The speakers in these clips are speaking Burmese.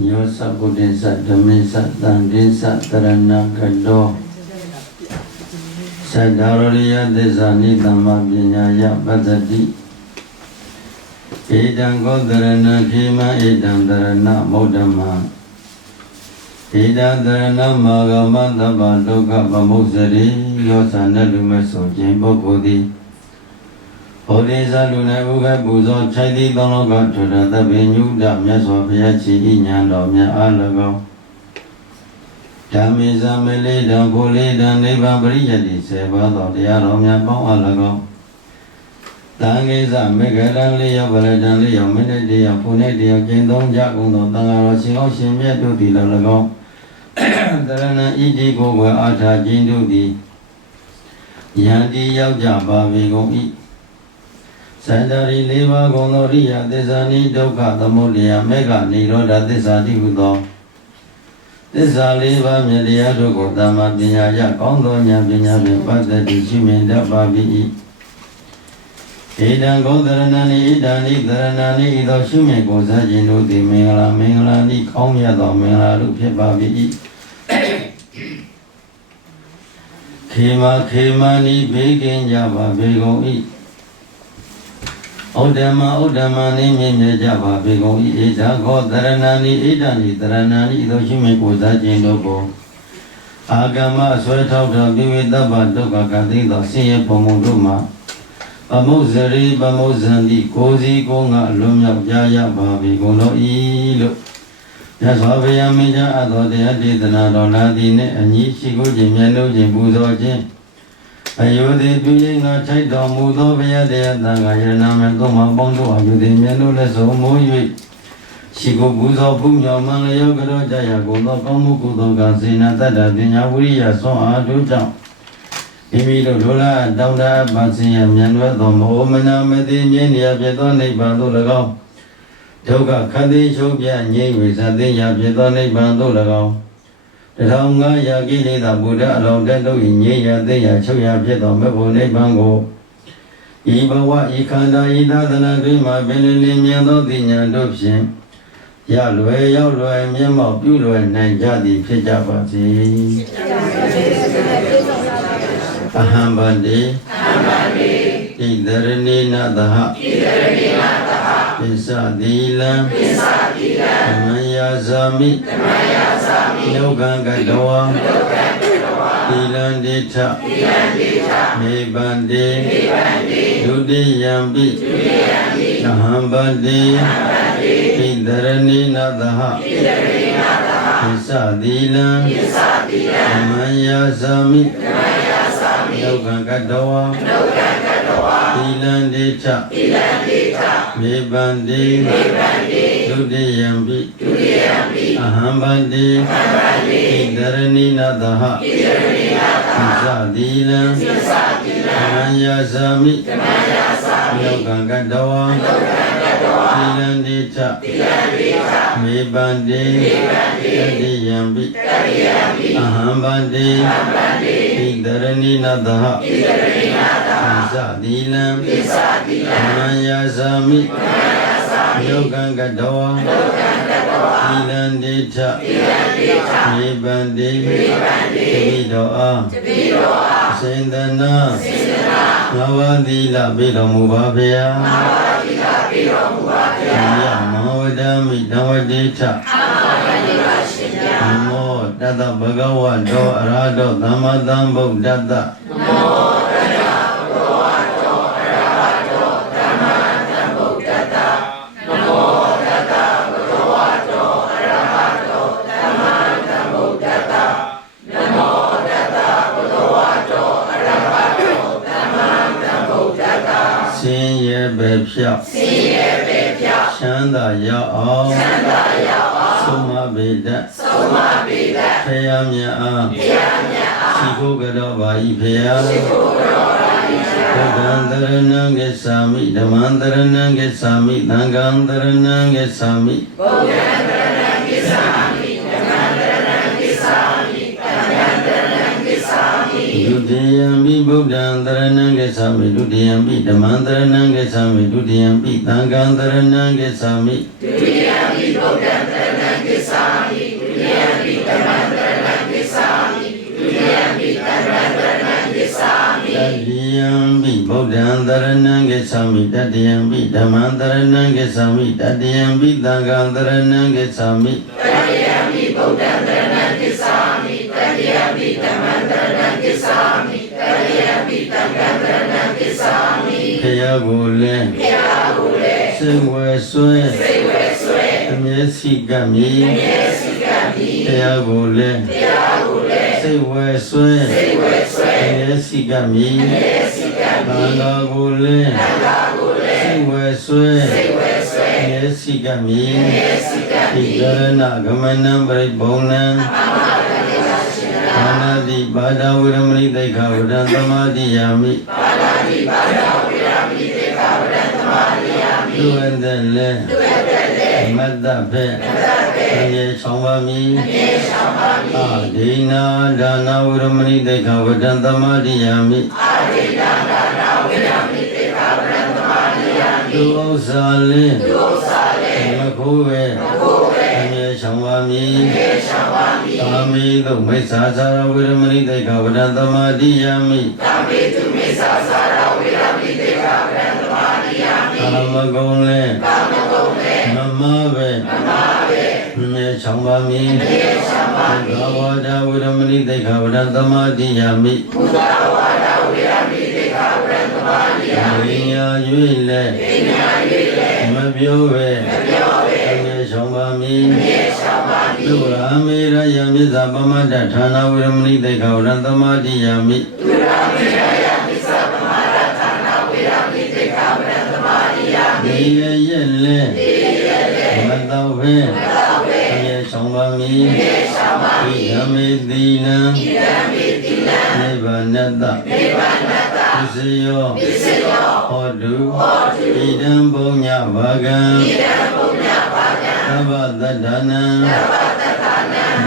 Yosa Buddhisa Dhamisa Dandisa Tarana Kado Sadaroriya Desani Dhamma Vinyaya Badati Edang Godarana Kima Edang Darana Modama Edang Darana Magama Dhamma Doka Pamuzari Yosa Nalumeso Jimbokodi Odisa Luna Uga Buzo Chadi Donoga Chudata Vinyuda Myaso Piachi Inyando Mya Alago Dhamisa Mele Dhampuli Dhaniva Priyadi Seva Dhodiyaro Mya Pao Alago Tangisa Megadan Liya Baladan Liya Menediya Punediya Jindong Jakundo Tangaro Singo Shimya Tuti Lalago Tarana Iji Goga Ata Jinduti Yandi Yauja Bavigo I Sandari Leva Gonoria Desani Doka Tamulia Mega Niroda Desati Udo Desa Leva Media Doko Dama Dinya Kondo Nyabinya Pada Dichiminda Babi Edan Godaranani Idani Daranani Ido Shume Goza Jinu Di Mingala Mingalani Komya Do Mingala Lupi Babi Khemani Begin Java Bego I Udama ni Mimya Java Bego I Eda Godaranani Idani Daranani Ido Shume Goza Jinu Go Agama Swetauta Bividaba Doka Kadida Siye Pomuduma Pamuzari Pamuzandi Kozi Konga Lumya Jaya Babi Gono Ilo Yaswavaya Mija Adodaya Didana Donadine Anyi Shigo Jimyano Jimbuzo Jim Ayode Puyenga Chaito Mudo Vaya Dea Danga Yaname Doma Bondo Ayode Myano Leso Moyui Shigo Buzo Pumyo Malayo Garo Jaya Gono Komu Kudo Gansina Tada Dinya Wuriya So Adu Chao Imiro Lola Dauda Bansiya Myanwa Domo Omana Medi Nyenya Pieto Nipando Lagao Toka Khadi Chobya Nyewe Sadi Ya Pieto Nipando Lagao Raunga Yaki Lida Buddha Alaudato Inyaya Deya Choya Pieto Mepo Nipango Ibawa Ikanda Idadana Dima Benili Myando Dinya Dopshin Ya Lue Yao Lue Myamo Pyu Lue Nanjadi Pijabati Ahambandi Idarani Nadaha Pisa Dila Maya Zami Noganga Doa Dilandita Mebandi Dudi Yambi Ahambandi Idarani Nadaha Pisa Dila Maya Zami Noganga Doa Dilandita Mebandi Dudi Yambi Ahambandi Idarani Nadaha Zadila Maya Zami Noganga Doa Dilandita Mebandi Dudi Yambi Ahambandi Idarani Nadaha Zadila Maya Zami Noganga Doa Dilandita Mebandi Doa Sendana Navadila Bilamubabaya Yamadami Navadita Namo Dada Bhagavan Do Arado Dhamadambo Dada Shanda Yao Soma Veda Payamya Shiko Gadava Ipaya Godandaranang Gesami Dhamandaranang Gesami Dangandaranang Gesami Dudiyambi Buddhandaranang Gesami Dudiyambi Dhamandaranang Gesami Dudiyambi Dangandaranang Gesami Dudiyambi Buddhandaranang Gissami, Dutiyampi Dhammantaranam Gissami, Dutiyampi Dhammantaranam Gissami, Tatiyampi Buddhantaranam Gissami, Tatiyampi Dhammantaranam Gissami, Tatiyampi Sanghantaranam Gissami, Tatiyampi Buddhantaranam Gissami, Tatiyampi Dhammantaranam Gissami, Tatiyampi Sanghantaranam Gissami, Phayaကိုလည်းစိတ်ဝဲဆွဲအမျက်စိကပ်မည်တရားကိုလည်းစိတ်ဝဲဆွဲအမျက်စိကပ်မည်သံဃာကိုလည်းစိတ်ဝဲဆွဲအမျက်စိကပ်မည်ဣဒရဏဂမနံပရိဘုံနံအာနာတိပါဒဝိရမဏိတိခဝရံသမာတိယာမိသူဝန္တလည်းမတ္တဖေအမြဲဆောင်ပါမည်အာဒိနာဒါနာဝရမဏိတိခဝရံသမာတိယာမိသူဥစ္စာလည်းမခိုးပဲအမြဲဆောင်ပါမည်သာမေတုမိစ္ဆာသာရဝိရမဏိတိခဝရံသမာတိယာမိသာမေတုမိစ္ဆာသာရဝိရမဏိတိခဝရံသမာတိယာမိကာမဂုဏ်လည်းမမပဲအမြဲဆောင်ပါမည်ဘာဝဒဝိရမဏိတိခဝရံသမာတိယာမိဘုရားဝါဒဝိရမဏိတိခဝရံသမာတိယာမိပညာ၍လည်းမပြောပဲအမြဲဆောင်ပါမည်သုရာမေရယမိစ္ဆာပမတ္တဌာနဝိရမဏိတိခဝရံသမာတိယာမိသုရာမေရယမိစ္ဆာပမတ္တဌာနဝိရမဏိတိခဝရံသမာတိယာမိဒီရဲ့လည်းမတော်ပဲအမြဲဆောင်ပါမည်ဣဒံမေတိနံနိဗ္ဗာနတ္တပစ္စယောဟောတုဣဒံပုညဘာဂံသဗ္ဗတတ္တနံ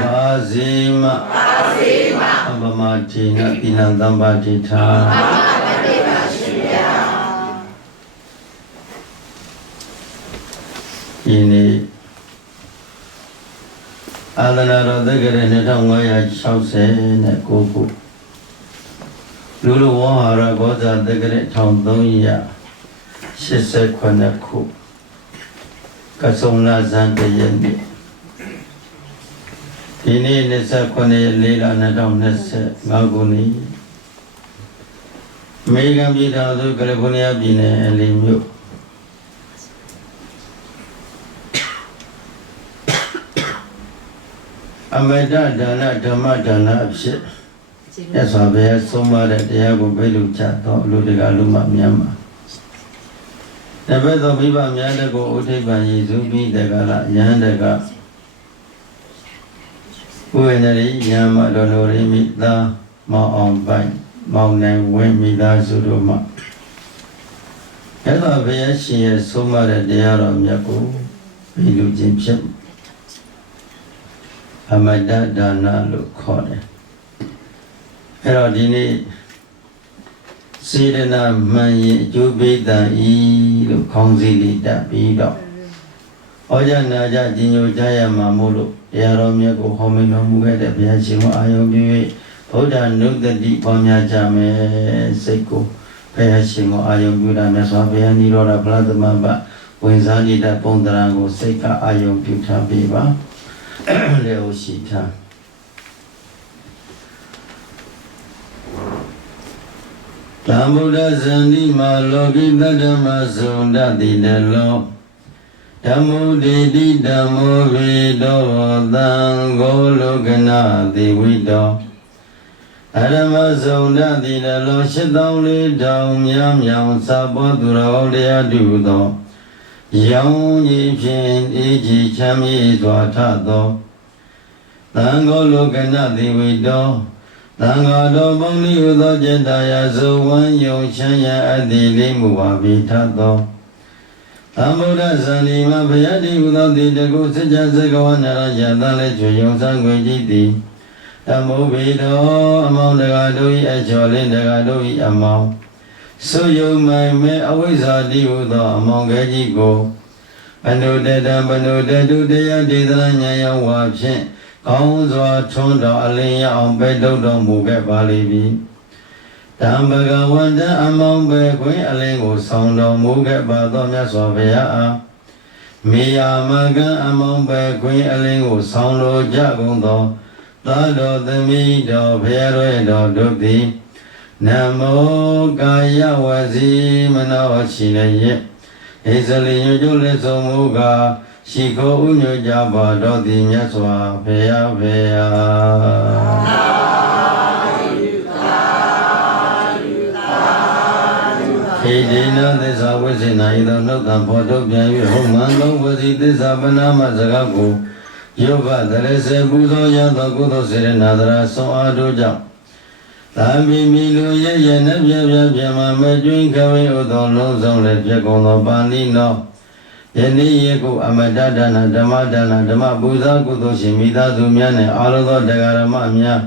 ဘာဇေမအပမတိနတိနံသမ္ပါတိထာယနေ့အာသနာတော်သက္ကရာ2569ခုလူလူဝဟာရဘောဇာသက္ကရာ1389ခုကဆုံလာဇန်တရနေ့ဒီနေ့29ရက်4လ2025ခုနှစ်အမေရိကန်ပြည်ထောင်စုကယ်လီဖိုးနီးယားပြည်နယ်အလီမြို့အမေတ္တဒါနဓမ္မဒါနအဖြစ်ရသော်ဘုရားဆုံးမတဲ့တရားကိုပြလို့ချတော့လူတကာလူမများမှာတပည့်တော်မိဘများတဲ့ကိုဥထိပ်ပံရည်စုပြီးတဲ့ကလာယဟန်တကဥဝေနရိယမတော်တော်ရိမိသားမောင်အောင်ပိုင်မောင်နိုင်ဝင်းမိသားစုတို့မှာရသော်ဘုရားရှင်ရဲ့ဆုံးမတဲ့တရားတော်မြတ်ကိုပြလို့ခြင်းဖြစ်အမတ္တဒါနလို့ခေါ်တယ်အဲ့တော့ဒီနေ့စေတနာမှန်ရင်အကျိုးပေးတန်ဤလို့ခေါင်းစည်းလေးတက်ပြီးတော့ဩဇာနာကြကြီးညိုကြရမှာမို့လို့တရားတော်မြတ်ကိုဟောမင်းတော်မူခဲ့တဲ့ဘုရားရှင်ကိုအာရုံပြု၍ဗုဒ္ဓနုတ္တိပေါ်များကြမယ်စိတ်ကိုဘုရားရှင်ကိုအာရုံပြုတာမြတ်စွာဘုရားနိရောဓဖလားသမဘဝင်စားနေတဲ့ပုံသဏ္ဍာန်ကိုစိတ်ကအာရုံပြုထားပေးပါလေဥရှိထားတံဗုဒ္ဓဇန္တိမာလောကိတ္တမဇုံတတိတလောဓမ္မုဒေတိဓမ္မောဝေတောသံဃောလောကနာတိဝိတောအရမဇုံတတိတလော8400မြောင်မြောင်စာဘောသူတော်တရားတူသောရောင်ကြီးဖြင့်အေးကြီးချမ်းမြေ့စွာထသောသံဃောလောကနာတိဝိတောသံဃာတော်ပေါင်းလေးဟုသောจิตတရာဇုံဝမ်းယုံချမ်းရအပ်သည်လေးမှုပါပိထသောသမ္ဗုဒ္ဓဇန်ဒီမှာဘုရားတည်ဟူသောတိတကုစัจ जा စကဝနာရယတန်လည်းကျွယုံစံခွေကြည်သည်ဓမ္မုဘေတော်အမောင်တကာတို့၏အကျော်လင်းတကာတို့၏အမောင်ဆုယုံမိုင်မဲ့အဝိဇ္ဇာတည်ဟူသောအမောင်ကဲကြီးကို နုတတံပနုတတုတရားဒေသနာဉာဏ်ရောက်ဝါဖြင့်ကောင်းစွာထွန်းတော်အလင်းရအောင်ပဲထုတ်တော်မူခဲ့ပါလိမ့်မည်တံဘဂဝန္တအမောင်ပဲခွင်အလင်းကိုဆောင်တော်မူခဲ့ပါသောမြတ်စွာဘုရားအားမေယာမကံအမောင်ပဲခွင်အလင်းကိုဆောင်လိုကြကုန်သောသာတော်သမီးတော်ဘုရားတော်တို့သည်နမောကာယဝစီမနောရှိလျက်ဣဇလိညွတ်လက်ဆုံးမူကားရှိခိုးဥညွတ်ကြပါတော်သည်မြတ်စွာဘုရားဘုရားဣတိနသစ္စာဝိစေနာဤသောနှုတ်တံဖော်ထုတ်ပြန်၍ဟုတ်မှန်သောဝစီသစ္စာပနာမစကားကိုယောဘတရစေပူဇော်ရသောကုသိုလ်စေရနာသရာဆုံးအားတို့ကြောင့်သာမိမိလူရဲ့ရဲ့နဲ့ပြပြမမကျွင်းခဝေဥသောလုံးစုံလည်းပြကုန်သောပါဠိတော်ယနေ့ယေကုအမတဒါနဓမ္မဒါနဓမ္မပူဇာကုသိုလ်ရှင်မိသားစုများနဲ့အာရုံသောတရားဓမ္မများ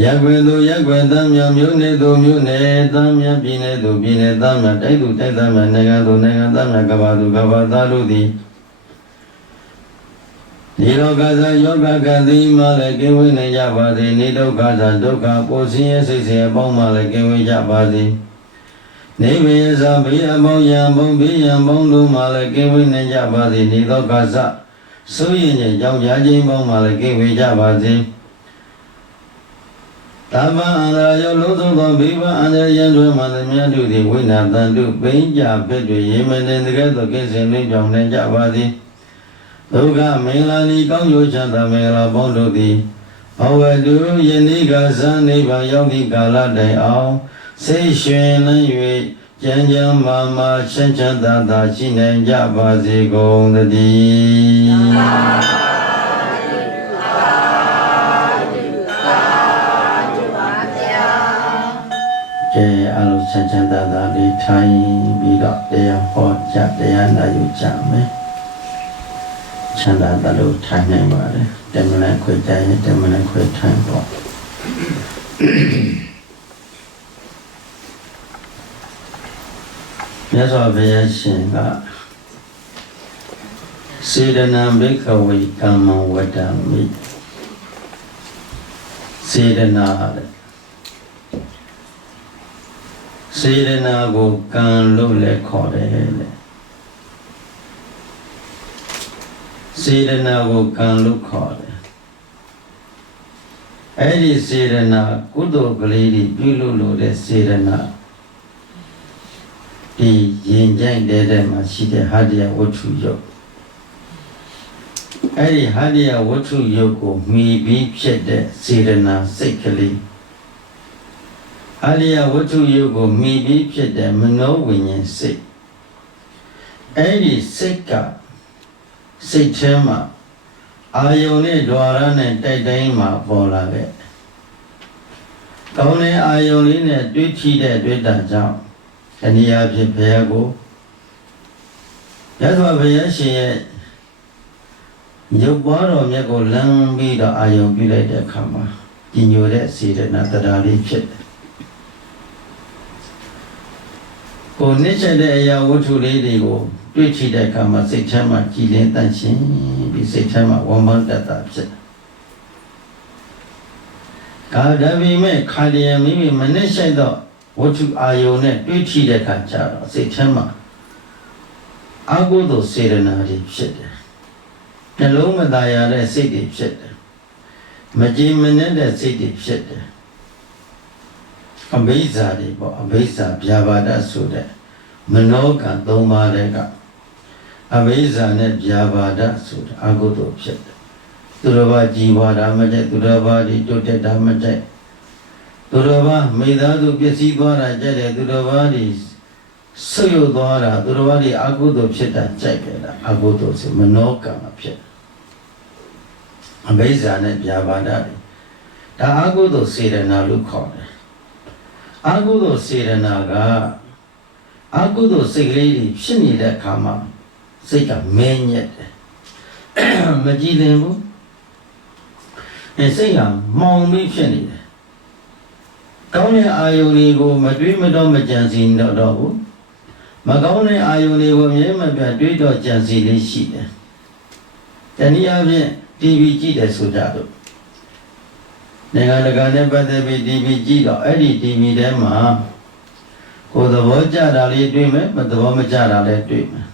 ရက်ွယ်သူရက်ွယ်သားများမြို့နယ်သူမြို့နယ်သားများပြည်နယ်သူပြည်နယ်သားများတိုက်သူတိုက်သားများနိုင်ငံသူနိုင်ငံသားများကဘာသူကဘာသားတို့သည်ဒီလောကသာယောဂကတိမှလည်းကင်းဝေးနိုင်ကြပါစေနေဒုက္ခသာဒုက္ခပိုဆင်းရဲစိတ်ဆင်းရဲပေါင်းမှလည်းကင်းဝေးကြပါစေနေဝေဇာဘေးအပေါင်းရံပေါင်းဘေးရန်ပေါင်းတို့မှလည်းကင်းဝေးနိုင်ကြပါစေနေဒုက္ခသဆိုရင်ကြောင့်ရာချင်းပေါင်းမှလည်းကင်းဝေးကြပါစေတမ္မာအန္တရာယောလုံးစုံသောဘေးပအန္တရာယံတွေမှလည်းမြတ်တို့သည်ဝိနာတန်တို့ပိဉ္ကြဖြစ်၍ရေမတင်တကယ်သောကိစ္စနှင့်ကြောင့်နိုင်ကြပါစေဒုက္ခမင်္ဂလာဤကောင်းကျိုးချမ်းသာမင်္ဂလာပေါင်းတို့သည်ဘဝတုယနေ့ကဇန်နိဗ္ဗာန်ရောက်သည့်ကာလတိုင်အောင်စိတ်ရွှင်လန်း၍ကျမ်းကျမ်းမာမာချမ်းချမ်းသာသာရှိနိုင်ကြပါစေကုန်သတည်းကဲအလုံးချမ်းချမ်းသာသာလေးထိုင်ပြီးတော့တရားဟောကြတရားနာယူကြမယ်ချမ်းသာတလို့ထိုင်နိုင်ပါလေတမန်ခွေကြရင်တမန်ခွေထိုင်ပေါ့မြတ်စွာဘုရားရှင်ကစေတနာဘိက္ခဝေကမ္မဝတ္တမိစေတနာစေတနာကိုကံလို့လည်းခေါ်တယ်လေစေတနာကိုကံလို့ခေါ်တယ်အဲ့ဒီစေတနာကုသိုလ်ကလေးတွေပြုလို့တဲ့စေတနာဒီရင်ကြိုက်တဲ့မှာရှိတဲ့ဟာတယဝတ္ထုယုတ်အဲ့ဒီဟာတယဝတ္ထုယုတ်ကိုမှီပြီးဖြစ်တဲ့စေတနာစိတ်ကလေးဟာတယဝတ္ထုယုတ်ကိုမှီပြီးဖြစ်တဲ့မနောဝိညာဉ်စိတ်အဲ့ဒီစိတ်ကစိတ်ထဲမှာအာယုန်နဲ့ဓဝရနဲ့တိုက်တိုင်းမှာပေါ်လာတဲ့ကောင်းတဲ့အာယုန်လေးနဲ့တွေးထီးတဲ့တွေ့တာကြောင့်အနည်းအားဖြင့်ဘုရားကိုရသော်ဘုရားရှင်ရဲ့ရုပ်ပွားတော်မြတ်ကိုလမ်းပြီးတော့အာယုန်ပြုလိုက်တဲ့အခါမှာကြီးညိုတဲ့စေတနာတရားလေးဖြစ်တယ်ကိုနှိမ့်ချက်တဲ့အရာဝတ္ထုလေးတွေကိုတွေ့ထိတဲ့အခါမှာစိတ်ထဲမှာကြည်လင်တန့်ရှင်းပြီးစိတ်ထဲမှာဝမ်းပန်းတတ်တာဖြစ်တယ်။ဒါပေမဲ့ခါတည်းမိမိမနှိမ့်ဆိုင်တော့ဝတ္ထုအာယုန်နဲ့တွေ့ထိတဲ့အခါကျတော့စိတ်ထဲမှာအကုသိုလ်စေတနာတွေဖြစ်တယ်။နှလုံးမသားရတဲ့စိတ်တွေဖြစ်တယ်။မကြည်မနှက်တဲ့စိတ်တွေဖြစ်တယ်။အဘိဇ္ဇာတွေပေါ့အဘိဇ္ဇာဗျာပါဒဆိုတဲ့မနောကံ၃ပါးတဲ့ကအဘိဇ္ဇာနဲ့ဗျာပါဒဆိုတဲ့အကုသိုလ်ဖြစ်တယ်သူတော်ဘာကြည်ပွားတာမတဲ့သူတော်ဘာဒီတိုးတက်တာမတဲ့သူတော်ဘာမိသားစုပျက်စီးသွားတာကြတဲ့သူတော်ဘာဒီဆွယုတ်သွားတာသူတော်ဘာဒီအကုသိုလ်ဖြစ်တာကြိုက်တယ်လားအကုသိုလ်ဆိုမနောကံဖြစ်အဘိဇ္ဇာနဲ့ဗျာပါဒတွေဒါအကုသိုလ်စေတနာလို့ခေါ်တယ်အကုသိုလ်စေတနာကအကုသိုလ်စိတ်ကလေးတွေဖြစ်နေတဲ့အခါမှာစိတ်ကမဲညက်တယ်မကြည်လင်ဘူးစိတ်ကမှောင်ပြီးဖြစ်နေတယ်ကောင်းတဲ့အာယုန်တွေကိုမတွေးမတော့မကြံစည်တော့ဘူး မကောင်းတဲ့အာယုန်တွေကိုအမြဲမပြတ်တွေးတော့ကြံစီလေးရှိတယ်တနည်းအားဖြင့် TV ကြည့်တယ်ဆိုကြတော့နိုင်ငံတကာနဲ့ပတ်သက်ပြီး TV ကြည့်တော့အဲ့ဒီ TV ထဲမှာကိုယ်သဘောကျတာလေးတွေ့မယ်မသဘောမကျတာလည်းတွေ့မယ်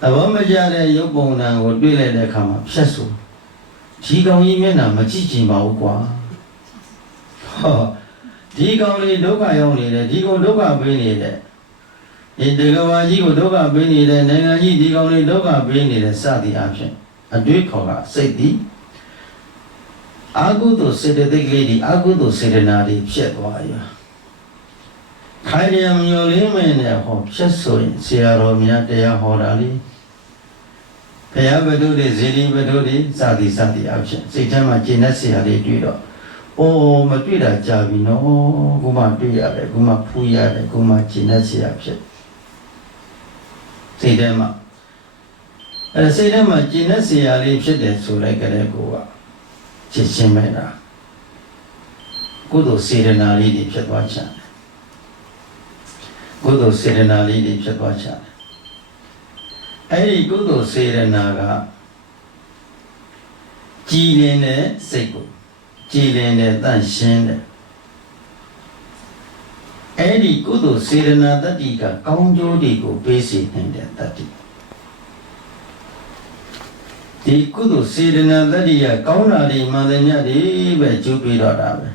သဘောမကျတဲ့ရုပ်ပုံစံကိုတွေ့လိုက်တဲ့အခါမှာဖြတ်ဆိုဒီကောင်ကြီးမျက်နှာမကြည့်ချင်ပါဘူးကွာဟောဒီကောင်လေးဒုက္ခရောက်နေတယ်ဒီကောင်ဒုက္ခပေးနေတယ်ဒီတကဘာကြီးကိုဒုက္ခပေးနေတယ်နိုင်ငံကြီးဒီကောင်လေးဒုက္ခပေးနေတယ်စသည်အဖြစ်အတွေးခေါ်ကစိတ်သည်အာဟုတုစေတသိက်ကလေးဒီအာဟုတုစေတနာတွေဖြစ်သွားရခိုင်ရံမျိုးလေးမင်းနဲ့ဟောဖြစ်ဆိုရင်ဆရာတော်များတရားဟောတာလေဘုရားဘုဒ္ဓတွေဇေဒီဘုဒ္ဓတွေစသည်အဖြစ်စိတ်ထဲမှာကျင့်တဲ့ဆရာလေးတွေ့တော့အိုးမတွေ့တာကြာပြီနော်ခုမှတွေ့ရတယ်ခုမှဖူးရတယ်ခုမှကျင့်တဲ့ဆရာဖြစ်စိတ်ထဲမှာစိတ်ထဲမှာကျင့်တဲ့ဆရာလေးဖြစ်တယ်ဆိုလိုက်ကြတဲ့ကိုကချစ်ချင်းမဲ့တာကုသိုလ်စေတနာလေးတွေဖြစ်သွားချင်ကုသိုလ်စေတနာလေးတွေဖြစ်သွားချင်အဲ့ဒီကုသိုလ်စေတနာကကြည်လင်တဲ့စိတ်ကိုကြည်လင်တဲ့တန့်ရှင်းတဲ့အဲ့ဒီကုသိုလ်စေတနာတတ္တိကကောင်းကျိုးတွေကိုပေးစေနိုင်တဲ့တတ္တိဒီကုသိုလ်စေတနာတတ္တိကကောင်းတာတွေမှန်တယ်မြတ်တွေပဲအကျိုးပေးတော့တာပဲ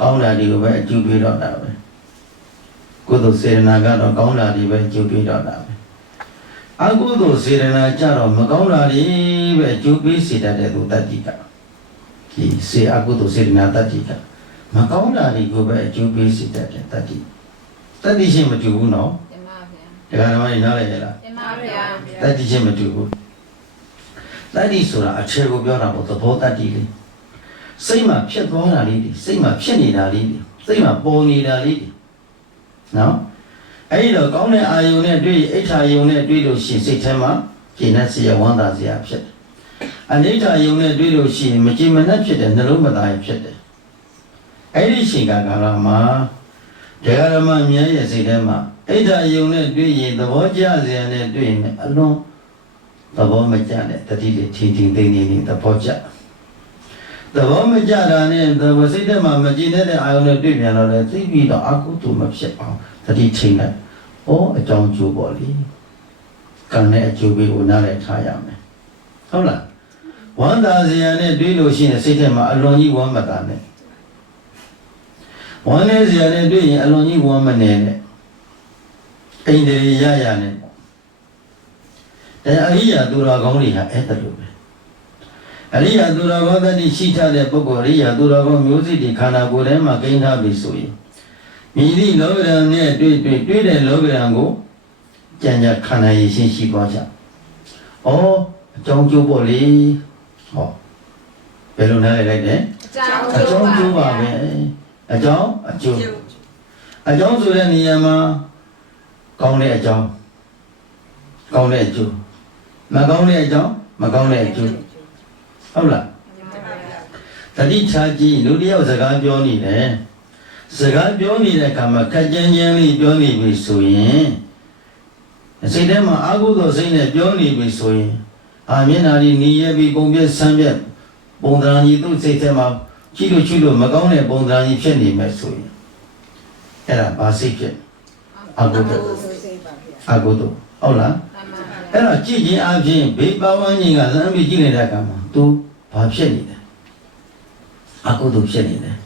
ကောင်းတာတွေကိုပဲအကျိုးပေးတော့တာပဲကုသိုလ်စေတနာကတော့ကောင်းတာတွေပဲအကျိုးပေးတော့တာပဲအကုသိုလ်စေတနာကြတော့မကောင်းတာတွေပဲအကျိုးပေးစေတတ်တဲ့သူတတ္တိကဒီစေအကုသိုလ်စေတနာတတ္တိကမကောင်းတာတွေကိုပဲအကျိုးပေးစေတတ်တဲ့တတ္တိချင်းမတူဘူးနော်တင်ပါဗျာဒါကမှနားလည်ရလားတင်ပါဗျာတတ္တိချင်းမတူဘူးတတ္တိဆိုတာအခြေကိုပြောတာပေါ့သဘောတတ္တိလေးစိတ်မှာဖြစ်သွားတာလေးတွေစိတ်မှာဖြစ်နေတာလေးတွေစိတ်မှာပေါ်နေတာလေးတွေနော်အဲ့ဒီတော့ကောင်းတဲ့အာယုန်နဲ့တွေ့အိဋ္ဌာယုန်နဲ့တွေ့လို့ရှိရင်စိတ်ထဲမှာကျင့်တဲ့ဆရာဝန္တာဆရာဖြစ်တယ်အနိဋ္ဌာယုန်နဲ့တွေ့လို့ရှိရင်မကြည်မနှက်ဖြစ်တယ်နှလုံးမသားရင်ဖြစ်တယ်အဲ့ဒီချိန်ကာလမှာတရားဓမ္မမြတ်ရဲ့စိတ်ထဲမှာအိဋ္ဌာယုန်နဲ့တွေ့ရင်သဘောကျစရာနဲ့တွေ့ရင်အလွန်သဘောမကျတဲ့တတိလေးထင်ထင်သိနေနေသဘောကျသဘောမကျတာနဲ့သဘောစိတ်ထဲမှာမကြည်တဲ့အာယုန်နဲ့တွေ့ပြန်တော့လေသိပြီးတော့အကုသိုလ်မဖြစ်အောင်တတိချိန်လိုက်ဩအကြောင်းကျိုးပေါ့လေကံနဲ့အကျိုးပေးကိုနားလည်ထားရမယ်ဟုတ်လားဝန္တာဇရာနဲ့တွေ့လို့ရှိရင်စိတ်ထဲမှာအလွန်ကြီးဝမ်းမတာနဲ့ဝမ်းနေဇရာနဲ့တွေ့ရင်အလွန်ကြီးဝမ်းမနေနဲ့အိန္ဒြေရရနဲ့အရိယာသူတော်ကောင်းတွေဟာအဲ့ဒါလိုပဲအရိယာသူတော်ကောင်းတတိရှိထားတဲ့ပုဂ္ဂိုလ်အရိယာသူတော်ကောင်းမျိုးစိတွေခန္ဓာကိုယ်ထဲမှာကိန်းထားပြီဆိုရင်မြည်သည့်လောကဓာတ်နဲ့တွေ့တဲ့လောကဓာတ်ကိုကြံကြခန္ဓာရည်ရှင်းရှိသွားကြ။ဩအကြောင်းကျိုးပေါ့လေ။ဟောဘယ်လိုနားလည်လိုက်လဲ။အကြောင်းကျိုးပါပဲ။အကြောင်းအကျိုးအကြောင်းဆိုတဲ့နေရာမှာကောင်းတဲ့အကြောင်းကောင်းတဲ့အကျိုးမကောင်းတဲ့အကြောင်းမကောင်းတဲ့အကျိုးဟုတ်လားတတိချာကြည့်လူတယောက်စကားပြောနေတယ်စကားပြောနေတဲ့အခါမှာခက်ကြမ်းကြမ်းလေးပြောနေပြီဆိုရင်စိတ်ထဲမှာအာဟုသောစိတ်နဲ့ပြောနေပြီဆိုရင်မျက်နာလေးနေရပြီးပုံပြဆန်းပြပုံသဏ္ဍာန်ကြီးသူ့စိတ်ထဲမှာကြည့်လို့မကောင်းတဲ့ပုံသဏ္ဍာန်ကြီးဖြစ်နေမယ်ဆိုရင်အဲ့ဒါဘာစိတ်ဖြစ်အာဟုသောဟုတ်လားအဲ့တော့ကြည့်ခြင်းအပြင်ဘေးပဝန်းကျင်ကလမ်းပြီးကြည့်နေတဲ့အခါမှာ तू ဘာဖြစ်နေလဲအာဟုသောဖြစ်နေတယ်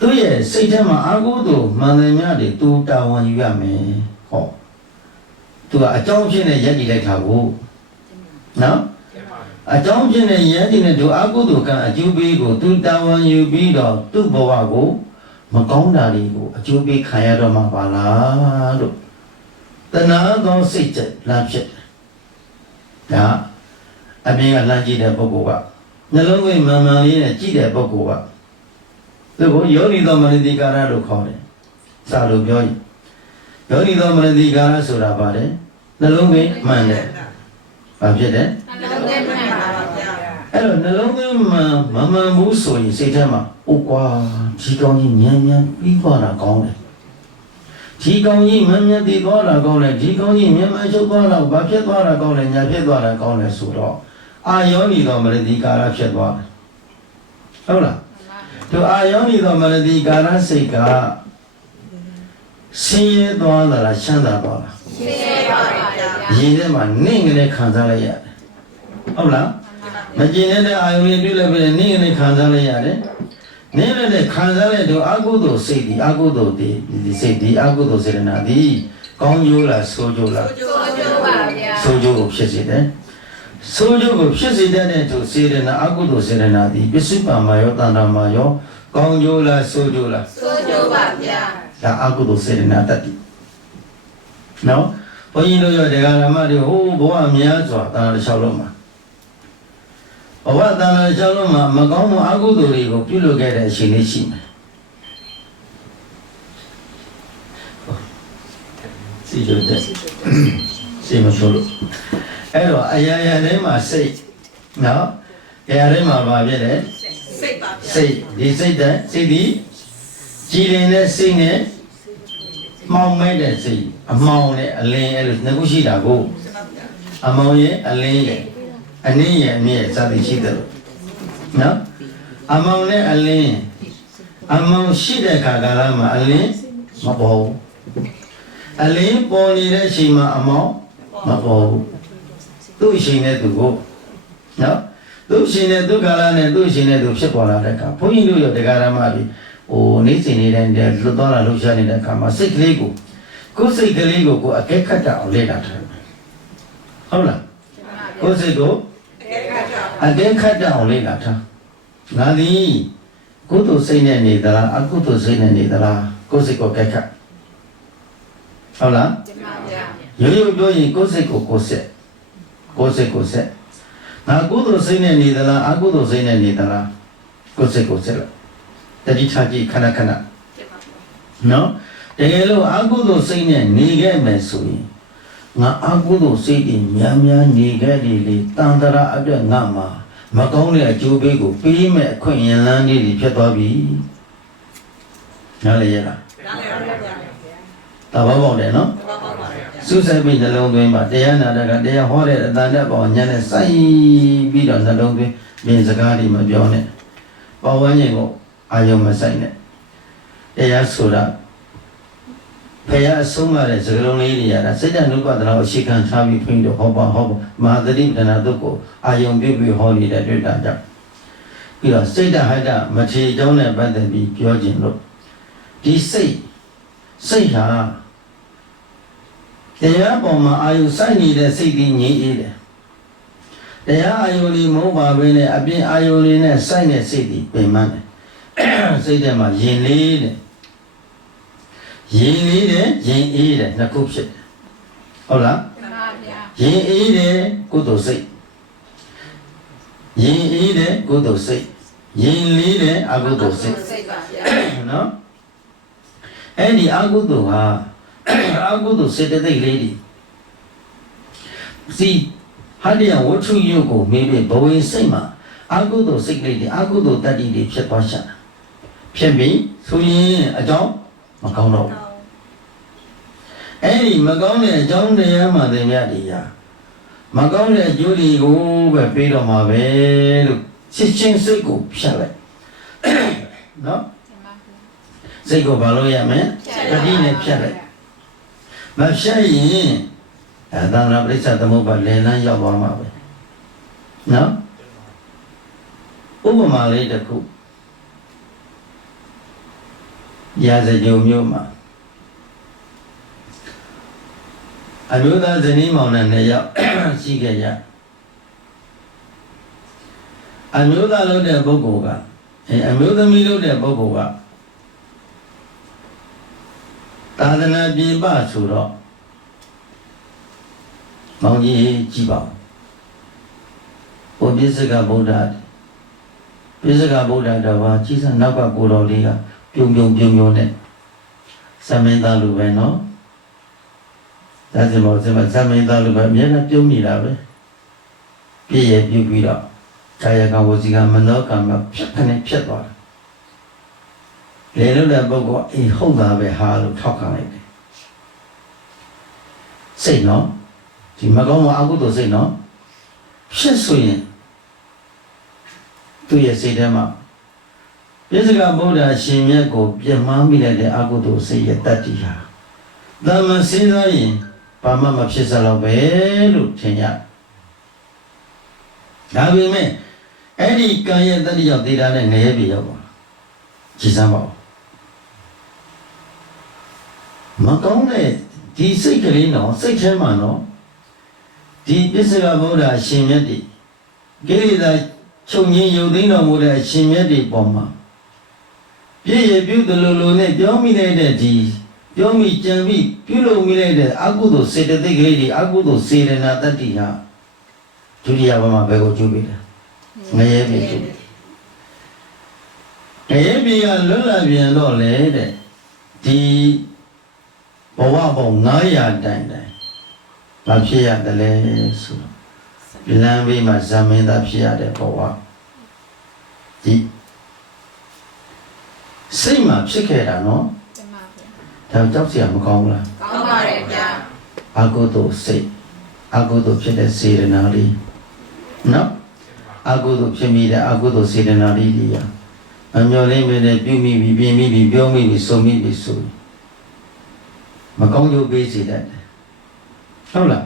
သူရဲ့စိတ်ထဲမှာအာဟုသောမှန်တယ်များတယ် तू တာဝန်ယူရမယ်ဟော तू ကအကြောင်းဖြစ်နေရက်တည်လိုက်တာကိုနော်အကြောင်းဖြစ်နေရက်တည်နေသူအာဟုသောကအကျိုးပေးကို तू တာဝန်ယူပြီးတော့သူ့ဘဝကိုမကောင်းတာတွေကိုအကျိုးပေးခံရတော့မှာပါလားလို့တဏှာသောစိတ်ချက်လမ်းဖြစ်ဒါအမြင်ကလမ်းကြည့်တဲ့ပုဂ္ဂိုလ်ကနှလုံးသွင်းမှန်မှန်လေးနဲ့ကြည့်တဲ့ပုဂ္ဂိုလ်ကသူကိုယောနိသောမနတိကာရလို့ခေါ်တယ်စာလို့ပြောရင်ယောနိသောမနတိကာရဆိုတာပါလေနှလုံးသွင်းမှန်တယ်ဘာဖြစ်တယ်နှလုံးသွင်းမှန်ပါဗျာအဲ့တော့နှလုံးသွင်းမှန်မမှန်ဘူးဆိုရင်စိတ်ထဲမှာအိုးကွာဒီကောင်းကြီးညံ့ညံ့ပြီးသွားတာကောင်းတယ်ဒီ ဒီကောင်းကြီးမမြတ်တည်သွားတာကောင်းတယ်ဒီကောင်းကြီးမြတ်မချုပ်သွားတော့ဘာဖြစ်သွားတာကောင်းလဲညာဖြစ်သွားတာကောင်းလဲဆိုတော့အာယောနီတော်မရတိကာရဖြစ်သွားတယ်ဟုတ်လားသူအာယောနီတော်မရတိကာရစိတ်ကဆင်းရဲသွားတာလားချမ်းသာသွားလားဆင်းရဲပါဗျာရင်းထဲမှာနှိမ့်ငယ်ခံစားလိုက်ရတယ်ဟုတ်လားမကျင်တဲ့အာယုန်တွေတွေ့လိုက်ပြီးနှိမ့်ငယ်ခံစားလိုက်ရတယ်နည်းနဲ့ခံစားတဲ့သူအကုသိုလ်စိတ်ဒီအကုသိုလ်ဒီစိတ်ဒီအကုသိုလ်စေတနာဒီကောင်းကျိုးလားဆိုးကျိုးလားဆိုးကျိုးပါဗျာဆိုးကျိုးကိုဖြစ်စေတယ်ဆိုးကျိုးကိုဖြစ်စေတဲ့သူစေတနာအကုသိုလ်စေတနာဒီပစ္စုပန်မှာရောတဏ္ဍာမှာရောကောင်းကျိုးလားဆိုးကျိုးလားဆိုးကျိုးပါဗျာဒါအကုသိုလ်စေတနာတတ်တယ်နော်ဘုန်းကြီးတို့ရောတရားဓမ္မတွေဟိုးဘဝများစွာတဏ္ဍာလျှောက်လို့မှာဘဝတဏ္ဍာလျှောက်လို့မှာမကောင်းမှုအကုသိုလ်တွေကိုပြုလုပ်ခဲ့တဲ့အချိန်လေးရှိတယ်စီကြတဲ့စီမဆိုးလို့အဲ့တော့အရာရာထဲမှာစိတ်နော်အရာထဲမှာဘာဖြစ်လဲစိတ်ပါဗျာစိတ်ဒီစိတ်တဲ့စိတ်ဒီကြည်လင်တဲ့စိတ်နဲ့မောင်မဲတဲ့စိတ်အမောင်နဲ့အလင်းအဲ့လိုနှစ်ခုရှိတာကိုအမောင်ရဲ့အလင်းရဲ့အနည်းရဲ့အမြင့်စသည်ရှိတယ်လို့နော်အမောင်နဲ့အလင်းအမောင်ရှိတဲ့ခါကာလမှာအလင်းမပေါ်ဘူးအလင်းပေါ်နေတဲ့အချိန်မှာအမောင်မပေါ်ဘူးသူ့အချိန်နဲ့သူကိုနော်သူ့အချိန်နဲ့သူ့ကာလနဲ့သူ့အချိန်နဲ့သူဖြစ်ပေါ်လာတဲ့အခါဘုန်းကြီးတို့ရောတရားဓမ္မတွေဟိုနေစဉ်နေတဲ့လွတ်သွားတာလှုပ်ရှားနေတဲ့အခါမှာစိတ်ကလေးကိုကိုယ်စိတ်ကလေးကိုအကဲခတ်တအောင်လေ့လာထားတယ်ဟုတ်လားကိုယ်စိတ်ကိုအကဲခတ်တအောင်လေ့လာထားငါသည်ကုသိုလ်စိတ်နဲ့နေသလားအကုသိုလ်စိတ်နဲ့နေသလားကိုယ်စိတ်ကိုကဲခတ်ဟုတ်လားရိုးရိုးပြောရင်ကိုယ်စိတ်ကိုကိုယ်ဆက်ကိုယ်စိတ်ကိုဆက်ငါကုသိုလ်စိတ်နဲ့နေသလားအကုသိုလ်စိတ်နဲ့နေသလားကိုယ်စိတ်ကိုဆက်လိုက်တတိထားကြည့်ခဏခဏနော်တကယ်လို့အကုသိုလ်စိတ်နဲ့နေခဲ့မယ်ဆိုရင်ငါအကုသိုလ်စိတ်တွေများများနေခဲ့တယ်လေတန်တရာအတွက်ငါမှာမကောင်းတဲ့အကျိုးပေးကိုပေးမဲ့အခွင့်အရေးလမ်းလေးတွေဖြစ်သွားပြီနားလည်ရလားနားလည်ပါဗျာတဘာပေါက်တယ်နော်စုစပ်ပြီးနှလုံးသွင်းပါတရားနာတကတရားဟောတဲ့အတန်တက်ပေါ်ညနဲ့စိုက်ပြီးတော့နှလုံးသွင်းမြင်စကားတွေမပြောနဲ့ပေါ်ဝန်းကျင်ကိုအာယုံမဆိုင်နဲ့တရားဆိုတာဖယားအဆုံးမတဲ့စကားလုံးလေးတွေရတာစိတ်ဓာတ်နုပဒနာကိုရှေ့ခံထားပြီးဖွင့်တော့ဟောပါမဟာသတိပဋ္ဌာန်တုတ်ကိုအာယုံပြုပြီးဟောနေတဲ့တွေ့တာကြောင့်ပြီးတော့စိတ်ဓာတ်ဟိုက်တာမထေကြောင်းနဲ့ပတ်သက်ပြီးပြောခြင်းလို့ဒီစိတ်ဟာတရားပေါ်မှာအာယုစိုက်နေတဲ့စိတ်ကြီးငြိမ်းအေးတယ်တရားအာယုလေးမဟုတ်ပါဘဲနဲ့အပြင်အာယုလေးနဲ့စိုက်တဲ့စိတ်ကြီးပင်မတယ်စိတ်ထဲမှာရင်လေးတဲ့ရင်လေးတဲ့ရင်အေးတဲ့နှစ်ခုဖြစ်တယ်ဟုတ်လားမှန်ပါဗျာရင်အေးတဲ့ကုသိုလ်စိတ်ရင်အေးတဲ့ကုသိုလ်စိတ်ရင်လေးတဲ့အကုသိုလ်စိတ်ပါဗျာနော်အဲ့ဒီအကုသိုလ်ဟာအကုသိုလ်စေတသိက်လေးတွေစီဟာဒီယဝတ္ထုယုတ်ကိုမေးပြီးဘဝစိတ်မှာအကုသိုလ်စိတ်လေးတွေအကုသိုလ်တတ္တိတွေဖြစ်သွားရှာဖြစ်ပြီးဆိုရင်အကြောင်းမကောင်းတော့အဲ့ဒီမကောင်းတဲ့အကြောင်းတရားမှသင်ရတရားမကောင်းတဲ့အကျိုးတွေကိုပဲပေးတော့မှာပဲလို့ချစ်ချင်းစိတ်ကိုဖြတ်လိုက်နော်စိတ်ကိုဘာလို့ရမလဲတတိနဲ့ဖြတ်လိုက်မဖြတ်ရင်သန္တာပရိစ္ဆသမုပ္ပါလည်လန်းရောက်သွားမှာပဲနော်ဥပမာလေးတစ်ခုရာဇကြုံမျိုးမှာအမျိုးသားဇနီးမောင်နှံနှစ်ယောက်ရှိခဲ့ကြအမျိုးသားလုပ်တဲ့ပုဂ္ဂိုလ်ကအမျိုးသမီးလုပ်တဲ့ပုဂ္ဂိုလ်ကသာသနာပြင်ပဆိုတော့မောင်ကြီးကြည့်ပါဦးဘုရားစကဗုဒ္ဓပိစကဗုဒ္ဓတော်ဘာကြီးစံနောက်ကကိုတော်လေးကပြုံနဲ့သမင်းသားလူပဲနော်ဒါဆိုတော့သမင်းသားလူပဲအများနဲ့ပြုံးနေတာပဲပြည့်ရပြုပြီးတော့ကာယကံဝစီကမနောကံမှာဖြစ်သွားတယ်လေလို့တဲ့ပုဂ္ဂိုလ်အေးဟုတ်တာပဲဟာလို့ထောက်ခံလိုက်တယ် စိတ်နော်ဒီမကောင်းတဲ့အကုသိုလ်စိတ်နော်ဖြစ်ဆိုရင်သူ့ရဲ့စိတ်ထဲမှာပြစ္ဆကဗုဒ္ဓရှင်မြတ်ကိုပြတ်မှန်းမိလိုက်တဲ့အကုသိုလ်စိတ်ရဲ့တတ္တိဟာသာမန်စဉ်းစားရင်ဘာမှမဖြစ်စလောက်ပဲလို့ထင်ရဒါပေမဲ့အဲ့ဒီကံရဲ့တတ္တိကြောင့်ဒေတာနဲ့ငရဲပြေရောက်ပါကြည်စမ်းပါဦးမကောင်းတဲ့ဒီစိတ်ကလေးနော်စိတ်ထဲမှာနော်ဒီပစ္စကဗုဒ္ဓအရှင်မြတ်ဒီကိလေသာချုပ်ငြိမ်းယုတ်သိမ်းတော်မူတဲ့အရှင်မြတ်ဒီပေါ်မှာပြည့်ရပြုသလိုလိုနဲ့ပြောမိလိုက်တဲ့ဒီပြောမိကြံပြီးပြုလုပ်မိလိုက်တဲ့အကုသိုလ်စေတသိက်ကလေးတွေအကုသိုလ်စေရနာတတ္တိဟာဒုတိယဘဝမှာဘယ်ကိုကျုပ်ပြီလဲငရဲပြီကျုပ်ငရဲပြီကလွတ်လပ်ပြန်တော့လေတဲ့ဒီဘဝပေါင်း900တိုင်ဘာဖြစ်ရတယ်လဲဆိုတော့လမ်းဘေးမှာဇမင်းသားဖြစ်ရတဲ့ဘဝဒီစိတ်မှာဖြစ်ခဲ့တာနော်ဒါကြောက်စရာမကောင်းဘူးလားကောင်းပါတယ်ဗျာအကုသိုလ်စိတ်အကုသိုလ်ဖြစ်တဲ့စေရနာလေးနော်အကုသိုလ်ဖြစ်မိတဲ့အကုသိုလ်စေရနာလေးကြီးရအမျော်လင့်မဲ့ပြုမိပြီးပြင်မိပြီးပြောမိပြီးဆုံးမိပြီးဆိုမကောင်းကျိုးပေးစေတတ်တယ်ဟုတ်လား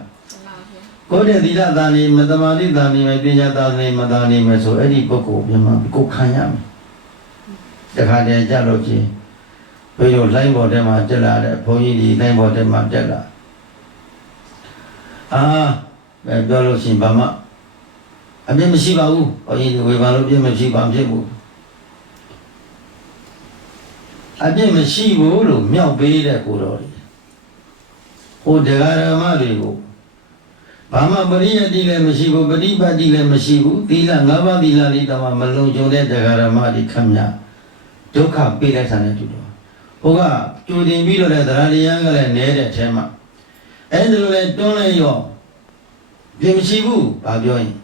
ကိုယ်တဲ့သီလသာနေမသမာဓိသာနေမပညာသာနေမသာနေမယ်ဆိုအဲ့ဒီပုဂ္ဂိုလ်မြန်မာကိုခံရမယ်တခါတည်းကြလို့ချင်းဘယ်လိုလိုင်းပေါ်ထဲမှာတက်လာတဲ့ဘုန်းကြီးဒီလိုင်းပေါ်ထဲမှာတက်လာပြောလို့ရှိရင်ဘာမှအပြစ်မရှိပါဘူးဘုန်းကြီးဝေဘာလို့ပြစ်မရှိပါဖြစ်ဘူးအပြစ်မရှိဘူးလို့မြောက်ပေးတဲ့ကိုတော်ကြီးဟိုတရားဓမ္မတွေကိုဘာမှပရိယတ်တိလည်းမရှိဘူးပฏิပတ်တိလည်းမရှိဘူးသီလ၅ပါးသီလလေးတောင်မှမလုံခြုံတဲ့တရားဓမ္မတွေခမ်းမြဒုက္ခပေးလိုက်တာနဲ့တူတယ်ဟိုကကြိုတင်ပြီးတော့လည်းတရားတရားကလည်းနဲတဲ့အထဲမှာအဲ့ဒါလိုလည်းတွန်းလိုက်ရောပြင်မရှိဘူးဘာပြောရင်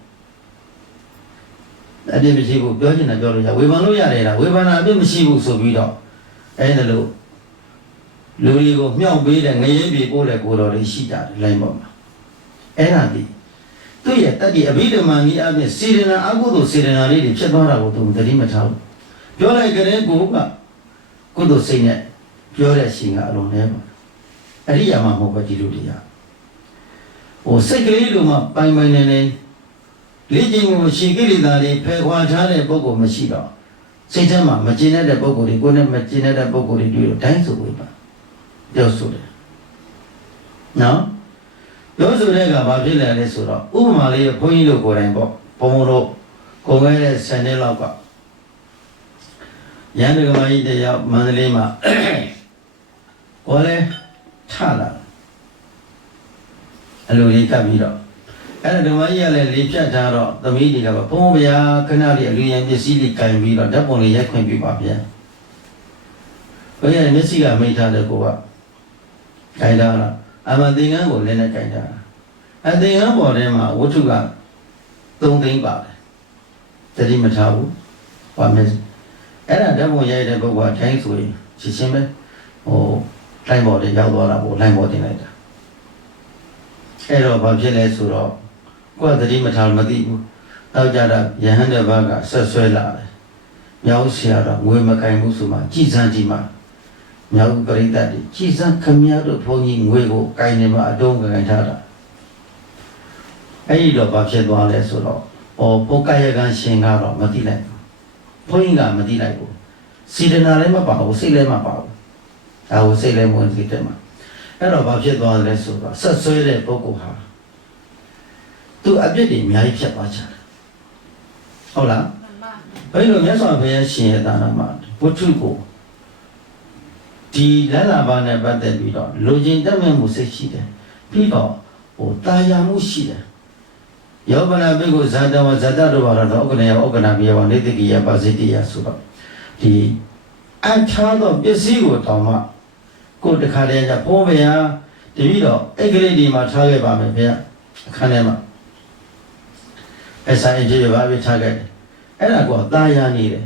အပြစ်မရှိဘူးပြောချင်တာပြောလို့ရဝေဖန်လို့ရတယ်လားဝေဖန်တာအပြစ်မရှိဘူးဆိုပြီးတော့အဲ့ဒါလိုလူတွေကိုမြောက်ပေးတဲ့ငရဲပြေပို့တဲ့ကိုတော်တွေရှိကြတယ်လိုင်းပေါ်မှာအဲ့ဒါဒီသူ့ရဲ့တတ္တိအဘိဓမ္မာကြီးအပြင်စေရနာအကုသိုလ်စေရနာလေးတွေဖြစ်သွားတာကိုသူသတိမထားဘူးပြောလိုက်ကြတဲ့ကိုကကုသိုလ်စိတ်နဲ့ပြောတဲ့ရှင်ကအလုံးနဲ့ပါအရိယာမမဟုတ်ပဲဒီလိုတရားဟိုစိတ်ကလေးလိုမှပိုင်ပိုင်နေနေလေ့ကျင့်မှုရှိကိလေသာတွေဖယ်ခွာထားတဲ့ပုဂ္ဂိုလ်မရှိတော့စိတ်ထဲမှာမကျင်တဲ့ပုဂ္ဂိုလ်တွေကိုယ်နဲ့မကျင်တဲ့ပုဂ္ဂိုလ်တွေတွေ့တော့တိုင်းဆိုဝေးပါပြောဆိုတယ်နော်ပြောဆိုတဲ့ကဘာဖြစ်လဲလဲဆိုတော့ဥပမာလေးဘုန်းကြီးတို့ကိုယ်တိုင်ပေါ့ဘုံတို့ကိုယ်ခဲ့တဲ့ဆယ်နှစ်လောက်ကရန်ဒဂမကြီးတယောက်မန္တလေးမှာကိုယ်လဲထလာအလိုလေးကပ်ပြီးတော့အဲ့ဒါဓမ္မကြီးကလည်းလေးဖြတ်ထားတော့သမီးတွေကဘုံဗျာခဏလေးအလူရန်ပစ္စည်းလေးကင်ပြီးတော့ဓာတ်ပုံလေးရိုက်ခွင့်ပြုပါဗျာဘုရားမျက်စိကမိတ်ထားတဲ့ကိုကကင်ထားတာအမသင်္ကန်းကိုလည်းနဲ့ကင်ထားတာအသင်္ကန်းပေါ်ထဲမှာဝတ္ထုက3သိန်းပါတယ်တတိမထားဘူးဘာမဲ့အဲ့ဒါဓာတ်ပုံရိုက်တဲ့ပုဂ္ဂိုလ်ကတိုင်းဆိုရင်ရှင်းရှင်းပဲဟိုလိုင်းပေါ်တွေရောက်သွားတာပေါ့လိုင်းပေါ်တင်လိုက်တာအဲ့တော့ဘာဖြစ်လဲဆိုတော့ကိုယ်ကတတိမထားမသိဘူးနောက်ကြတာယဟန်တဲ့ဘာကဆက်ဆွဲလာတယ်မြောက်ဆရာတော်ငွေမကင်ဘူးဆိုမှကြည်စမ်းကြည့်မှမြောက်ပရိသတ်တွေကြည်စမ်းခမရတို့ဘုန်းကြီးငွေကိုကင်နေမှအတုံးကင်ထားတာအဲ့ဒီတော့ဘာဖြစ်သွားလဲဆိုတော့ပုဂ္ဂယကံရှင်ကတော့မသိလိုက်ဘူးဘုန်းကြီးကမသိလိုက်ဘူးစေတနာလည်းမပါဘူးစိတ်လည်းမပါဘူးဒါကိုစိတ်လည်းမဝင်သိတယ်မှာအဲ့တော့ဘာဖြစ်သွားလဲဆိုတော့ဆက်ဆွဲတဲ့ပုဂ္ဂိုလ်ဟာသူအပြစ်တွေအများကြီးဖြစ်သွားချင်တယ်ဟုတ်လားဘယ်လိုမြတ်စွာဘုရားရှင်ရဲ့သာနာမှာဝတ္ထုကိုဒီလလဘာနဲ့ပတ်သက်ပြီးတော့လူချင်းတတ်မဲ့မှုစိတ်ရှိတယ်ပြီးတော့တာယာမှုရှိတယ်ယောဘနာပိကိုဇာတဝဇာတတို့ဘာတော့ဥက္ကဏယဥက္ကဏပြေဝနေတိကိယပါစိတိယဆိုတော့ဒီအထာသောပစ္စည်းကိုတောင်းမှကိုယ်တခါတည်းကဘုန်းဗျာတပည့်တော့အိတ်ကလေးဒီမှာထားခဲ့ပါမယ်ဗျာအခန်းထဲမှာဆိုင်အကျေပါပဲထားခဲ့တယ်အဲ့ဒါကောတာယာနေတယ်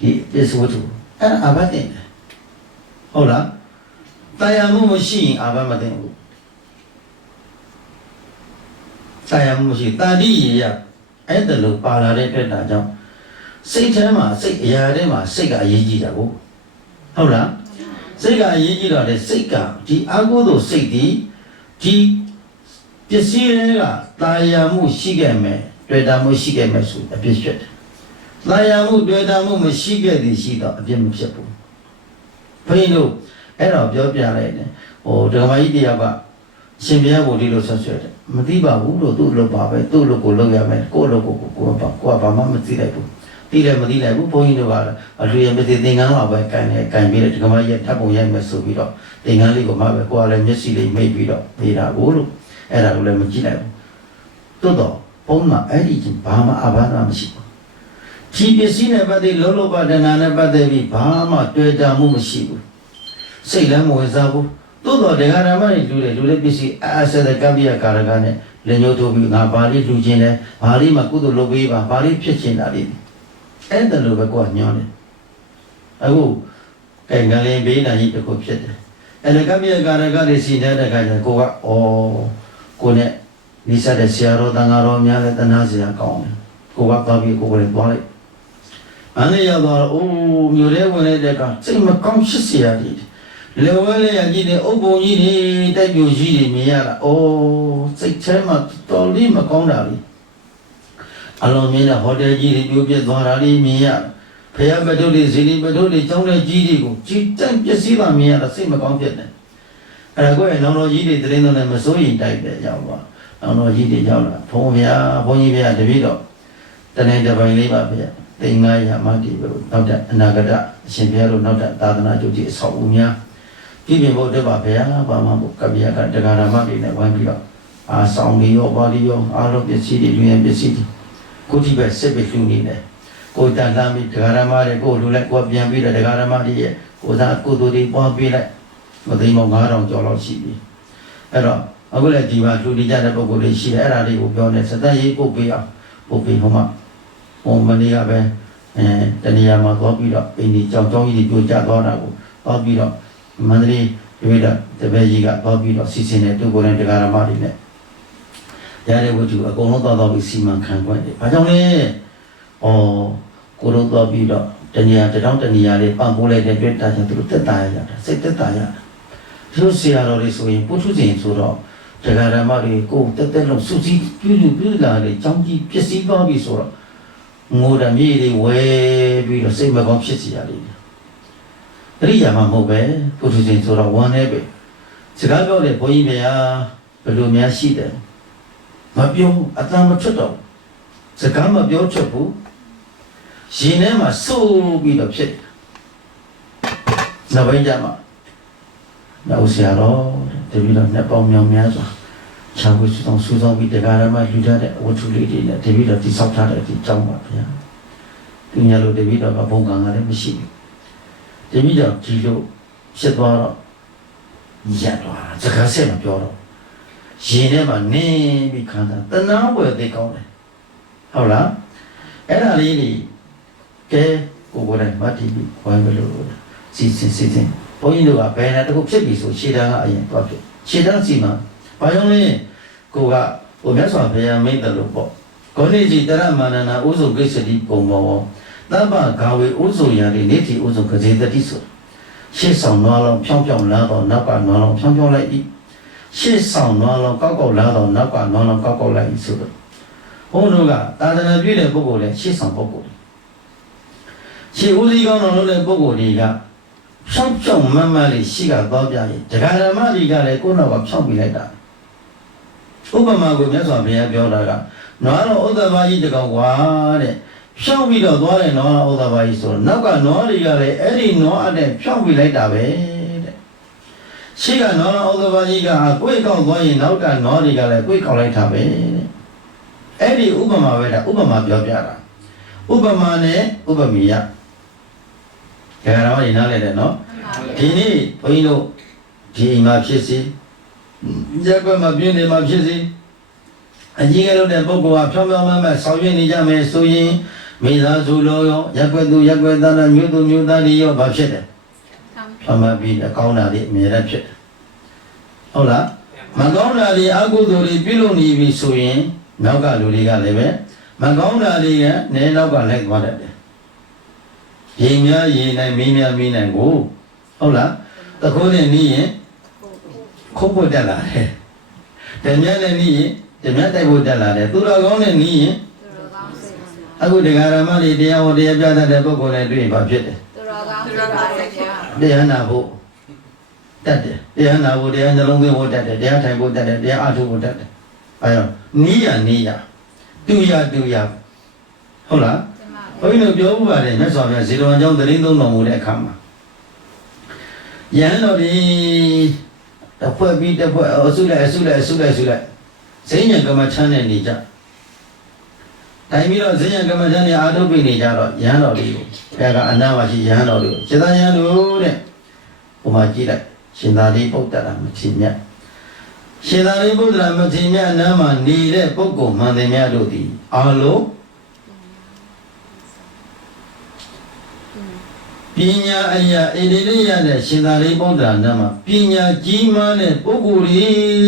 ဒီပစ္စည်းဝတ္ထုအဲ့ဒါအဘတ်တင်တယ်ဟုတ်လားတာယာမှုမရှိရင်အဘတ်မတင်ဘူး တရားမှုရှိတာတိရအဲ့ဒါလို့ပါလာတဲ့အတွက်ဒါကြောင့်စိတ်ထဲမှာစိတ်အရာထဲမှာစိတ်ကအရေးကြီးတာကိုဟုတ်လားစိတ်ကအရေးကြီးတော့တဲ့စိတ်ကဒီအာဟုသောစိတ်ဒီပစ္စည်းတွေကတာယာမှုရှိခဲ့မယ်တွေ့တာမှုရှိခဲ့မယ်ဆိုအပြစ်ဖြစ်တယ်တာယာမှုတွေ့တာမှုမရှိခဲ့သည်ရှိတော့အပြစ်မဖြစ်ဘူးဘုန်းကြီးတို့အဲ့တော့ပြောပြလိုက်တယ်ဟိုဒကမကြီးတရားကရှင်ဘုရားကိုဒီလိုဆက်ဆွဲတယ်မသိပါဘူးလို့သူ့လိုပါပဲသူ့လိုကိုလုပ်ရမယ်ကိုယ့်လိုကိုဘာမှမသိလိုက်ဘူးသိတယ်မသိလိုက်ဘူးဘုန်းကြီးတို့ကအလူရမသိသင်္ကန်းလောက်ပဲကန်နေကန်ပြီးတော့ဒကမကြီးထပ်ပုံရိုက်မယ်ဆိုပြီးတော့သင်္ကန်းလေးကိုမှပဲကိုယ်ကလည်းမျက်စိလေးမိတ်ပြီးတော့နေတာကိုလို့အဲ့ဒါကိုလည်းမကြည့်လိုက်ဘူးတိုးတော့ဘုန်းမှာအဲ့ဒီချင်းဘာမှအဘနာမရှိဘူးဒီပစ္စည်းနဲ့ပတ်သက်လုံးလုံးပါဒနာနဲ့ပတ်သက်ပြီးဘာမှတွေ့တာမှုမရှိဘူးစိတ်လည်းမဝင်စားဘူးတိုးတော့ဒကာရမတွေလူတွေပစ္စည်းအားဆက်တဲ့ကပ္ပိယကာရကနဲ့လက်ညှိုးထိုးပြီးငါဘာလေးလူချင်းလဲဘာလေးမှကုသိုလ်လုပ်ပေးပါဘာလေးဖြစ်ချင်တာလေးအဲ့ဒါလိုပဲကိုကညောင်းတယ်အခုကဲငလေးဘေးနာကြီးတစ်ခုဖြစ်တယ်အဲ့ဒါကပ္ပိယကာရကတွေစီနေတဲ့ခါကျကိုကကိုနဲ့နိစ္စတဲ့ဆရာတော်တန်ဃာတော်များလည်းတနာစရာကောင်းတယ်ကိုကသွားပြီးကိုယ်လည်းသွားလိုက်အဲ့ဒီရောက်တော့မြို့ထဲဝင်တဲ့ကစိတ်မကောင်းဖြစ်เสียတယ်လေဝဲလေးရကြီးတဲ့အုပ်ပုံကြီးတွေတိုက်ပြိုကြီးတွေမြင်ရတာစိတ်ထဲမှာတော်လေးမကောင်းတာလေအလုံးမြင်တဲ့ဟိုတယ်ကြီးတွေပြိုပြက်သွားတာလေးမြင်ရဖယားပထုလေးဇီလီပထုလေးကျောင်းတဲ့ကြီးတွေကိုကြီးတိုက်ပစ္စည်းပါမြင်ရတာစိတ်မကောင်းဖြစ်တယ်အဲ့ဒါကိုနောင်တော်ကြီးတွေတရင်တော်နဲ့မစိုးရင်တိုက်တယ်ရောက်ပါနောင်တော်ကြီးတွေရောက်လာဘုန်းကြီးဘုရားတပည့်တော်တနေ့တစ်ပိုင်းလေးပါဗျာသိငါရမတိဘုနောက်တဲ့အနာဂတအရှင်ဘုရားတို့နောက်တဲ့သာသနာ့ကျိုးကြီးအဆောက်အဦများပြည်ပြင်ဖို့တက်ပါဗျာဘာမှမဟုတ်ကပ္ပိယကတက္ကရာမတွေနဲ့ဝိုင်းပြီးတော့ဆောင်လီရောပါလီရောအားလုံးပစ္စည်းတွေလူရပစ္စည်းတွေကိုဒီပဲစစ်ပဲလူနေတယ်ကိုတန်တမ်းပြီးတက္ကရာမတွေကိုလူလိုက်ကိုပြန်ပြီးတော့တက္ကရာမတွေရဲ့ကိုသာကိုသူတွေပွားပေးလိုက်မသိမော9000ကျော်လောက်ရှိပြီအဲ့တော့အခုလည်းဒီမှာလူနေကြတဲ့ပုံကိုယ်လေးရှိတယ်အဲ့ဒါလေးကိုပြောနေစတဲ့ရေးပုတ်ပေးအောင်ပုတ်ပေးဟိုမှာမနေ့ကပဲတနေရာမှာသွားပြီးတော့အိမ်ကြီးကြောင်ကြီးတွေပြိုကျသွားတာကိုသွားပြီးတော့မန္တလေးပြည်တော်တပည့်ကြီးကသွားပြီးတော့စီစဉ်တဲ့သူကိုယ်တိုင်တရားဓမ္မတွေနဲ့ရတဲ့ဝတ္ထုအကုန်လုံးသွားပြီးစီမံခန့်ခွဲတယ်။ဘာကြောင့်လဲ။ကိုတို့သွားပြီးတော့တနေရာတောင်းတနေရာလေးပံ့ပိုးလိုက်တဲ့အတွက်ဒါကြောင့်သူတို့တက်တာရတာစိတ်တက်တာရတာ။သူဆရာတော်တွေဆိုရင်ပုထုဇဉ်ဆိုတော့တရားဓမ္မတွေကိုတက်လုံးစုစည်းပြုလာလေကြောင်းကြီးပစ္စည်းသွားပြီဆိုတော့ငိုရမြေတွေဝဲပြီးတော့စိတ်မကောင်းဖြစ်စီရတယ်။အရိယာမမဟုတ်ပဲပုထုဇဉ်ဆိုတော့ဝမ်းနေပဲစကားပြောတဲ့ဘုန်းကြီးဗျာဘယ်လိုများရှိတယ်မပြောအတမ်းမထွက်တော့စကားမပြောချက်ဘူးရှင်ထဲမှာစိုးပြီးတော့ဖြစ်နောက်ပိုင်းကျမှနောက်ဆရာတော်တပည့်တော်နှစ်ပေါင်းမြောင်များစွာခြားဝှစူဆောင်းပြီးတရားဓမ္မလူထားတဲ့ဝတ္ထုလေးတွေနဲ့တပည့်တော်တိဆောက်ထားတဲ့အကြောင်းပါဗျာသူညာလို့တပည့်တော်ကဘုံကံကလည်းမရှိဘူးတပည့်တော်ဒီလိုဖြစ်သွားတော့ရက်သွားစကားဆက်မပြောတော့ရင်ထဲမှာနင်းပြီးခံတာတနာဝယ်သိကောင်းတယ်ဟုတ်လားအဲ့ဒါလေးကြီးကဲကိုယ်တိုင်မတ်တီးပြီးဝိုင်းမလို့စီစဉ်ဘုန်းကြီးတို့ကဘယ်နဲ့တခုဖြစ်ပြီဆိုခြေတန်းကအရင်သွားဖြစ်ခြေတန်းစီမှာဘာကြောင့်လဲကိုကဟိုမြတ်စွာဘုရားမိန့်တယ်လို့ပေါ့ဂေါနိကြီးတရမန္နနာဥစုကိစ္စတိပုံပေါ်တပ္ပဂါဝေဥစုယံလေးနေတိဥစုကစေတတိဆိုရှေ့ဆောင်နွားလုံးဖြောင်းလာတော့နောက်ကနွားလုံးဖြောင်းလိုက်၏ရှေ့ဆောင်နွားလုံးကောက်လာတော့နောက်ကနွားလုံးကောက်လိုက်၏ဆိုတော့ဘုန်းတို့ကသာသနာပြည့်တဲ့ပုဂ္ဂိုလ်လည်းရှေ့ဆောင်ပုဂ္ဂိုလ်ရှေ့ဦးစီးကောင်းတော်လုပ်တဲ့ပုဂ္ဂိုလ်တွေကဖြောင်းမမလေးရှိကသွားပြရင်တရားဓမ္မတွေကလည်းကိုယ်နောက်ကဖြောင်းပြလိုက်တာဥပမာကိုမြတ်စွာဘုရားပြောတာကနွားတော်ဥဒ္ဒဘာကြီးတကောင်ကွာတဲ့ဖြောင်းပြီးတော့သွားတယ်နွားဥဒ္ဒဘာကြီးဆိုတော့နောက်ကနွားတွေကလည်းအဲ့ဒီနွားအတဲ့ဖြောင်းပြလိုက်တာပဲတဲ့ရှေ့ကနွားဥဒ္ဒဘာကြီးကကိုယ်ကောက်သွားရင်နောက်ကနွားတွေကလည်းကိုယ်ကောက်လိုက်တာပဲတဲ့အဲ့ဒီဥပမာပဲဒါဥပမာပြောပြတာဥပမာနဲ့ဥပမိယဒါကတော့ဒီနားလဲတယ်နော်ဒီနေ့ဘုန်းကြီးတို့ဒီအိမ်မှာဖြစ်စီရက်ကွက်မှာပြင်းနေမှာဖြစ်စီအကြီးကလေးတဲ့ပုဂ္ဂိုလ်ကဖြောင်းဖြောင်းမမဆောင်ရွက်နေကြမယ်ဆိုရင်မိသားစုလုံးရောရက်ကွက်သူရက်ကွက်သားမျိုးသူမျိုးသားတွေရောဘာဖြစ်တယ်ဖြောင်းမပြီးအကောင်းတာတွေအမြဲတမ်းဖြစ်တယ်ဟုတ်လားမကောင်းတာတွေအကုသိုလ်တွေပြုလုပ်နေပြီဆိုရင် နောက်ကလူတွေကလည်းပဲမကောင်းတာတွေကနဲနောက်ကလိုက်သွားတတ်တယ်ရေများရေနိုင်မင်းများမင်းနိုင်ကိုဟုတ်လားတခိုးနဲ့နီးရင်ခုတ်ဖို့တက်လာတယ်တမြတ်နဲ့နီးရင်တမြတ်တိုက်ဖို့တက်လာတယ်သူတော်ကောင်းနဲ့နီးရင်အခုတရားဓမ္မတွေတရားဟောတရားပြတတ်တဲ့ပုဂ္ဂိုလ်နဲ့တွေ့ရင်ဘာဖြစ်တယ်သူတော်ကောင်းဖြစ်ပါရဲ့ဗျာတရားနာဖို့တတ်တယ်တရားနာဖို့တရားနှလုံးသွင်းဖို့တတ်တယ်တရားထိုင်ဖို့တတ်တယ်တရားအားထုတ်ဖို့တတ်တယ်အဲဒါနီးရတူရဟုတ်လားဘုန်းကြီးတို့ပြောဥပါတယ်မြတ်စွာဘုရားဇေတဝန်ကျောင်းသတိသုံးတော်မူတဲ့အခါမှာယဟန်တော်ဒီတစ်ဖွဲ့ပြီးတစ်ဖွဲ့အစုလိုက်ဇိဉ္ဇံကမ္မထမ်းနဲ့နေကြတိုင်းပြီးတော့ဇိဉ္ဇံကမ္မထမ်းနဲ့အာထုတ်ပြီးနေကြတော့ယဟန်တော်ဒီကိုအဲကအနာမရှိယဟန်တော်ဒီကိုစေတယဟန်တို့တဲ့ဟိုမှာကြည့်လိုက်ရှင်သာရိပုတ္တရာမထေရမြတ်ရှင်သာရိပုတ္တရာမထေရမြတ်အနားမှာနေတဲ့ပုဂ္ဂိုလ်မှန်တယ်များတို့သည်အာလုံးပညာအရာဣတိရိယနဲ့ရှင်သာရိပုတ္တရာနာမှာပညာကြီးမားတဲ့ပုဂ္ဂိုလ်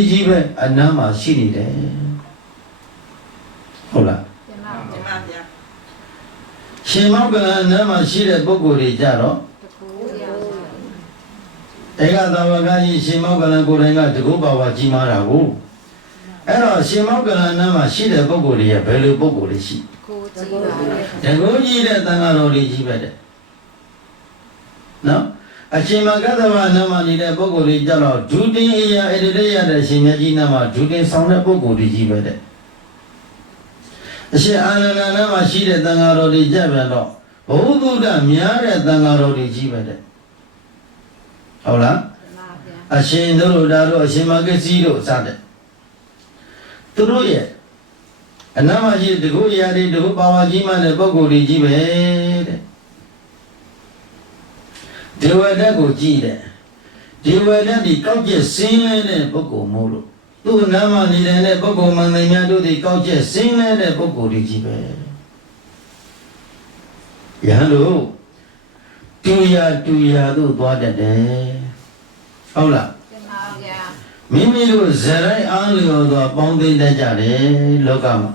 ကြီးပဲအနားမှာရှိနေတယ်ဟုတ်လားတင်ပါဗျာရှင်မောကလအနားမှာရှိတဲ့ပုဂ္ဂိုလ်တွေကြတော့ဧကသဝကကြီးရှင်မောကလကိုယ်တိုင်ကတကုပါဝါကြီးမားတာကိုအဲ့တော့ရှင်မောကလနားမှာရှိတဲ့ပုဂ္ဂိုလ်တွေကဘယ်လိုပုဂ္ဂိုလ်တွေရှိကိုကြီးပါတကုကြီးတဲ့သံဃာတော်တွေကြီးပဲတဲ့နော်အရှင်မဂ္ဂသဝနာမနေတဲ့ပုဂ္ဂိုလ်တွေကြတော့ဒုတင်အရာဣတိရိယတဲ့ရှင်မြတ်ကြီးနာမှာဒုတင်ဆောင်တဲ့ပုဂ္ဂိုလ်တွေကြီးပဲတဲ့အရှင်အာနန္ဒနာမှာရှိတဲ့သံဃာတော်တွေကြပြန်တော့ဘုဒ္ဓများတဲ့သံဃာတော်တွေကြီးပဲတဲ့ဟုတ်လားအရှင်တို့ဒါတို့အရှင်မဂ္ဂစီတို့စတဲ့သူတို့ရဲ့အနာမရှိတဲ့တကုအရာတွေတကုပါဝါကြီးမှတဲ့ပုဂ္ဂိုလ်တွေကြီးပဲတဲ့ဒေဝဒတ်ကိုကြည့်တယ်ဒေဝဒတ်ဒီကောက်ကျက်စင်းလဲတဲ့ပုဂ္ဂိုလ်မို့လို့သူ့နာမနေတဲ့ပုဂ္ဂိုလ်မှန်တယ်များတို့ဒီကောက်ကျက်စင်းလဲတဲ့ပုဂ္ဂိုလ်တွေကြီးပဲယဟန်တို့တူရာတို့သွားတတ်တယ်ဟုတ်လားတင်ပါဗျာမိမိတို့ဇရိုက်အားလျော်စွာပေါင်းသိမ့်တတ်ကြတယ်လောကမှာ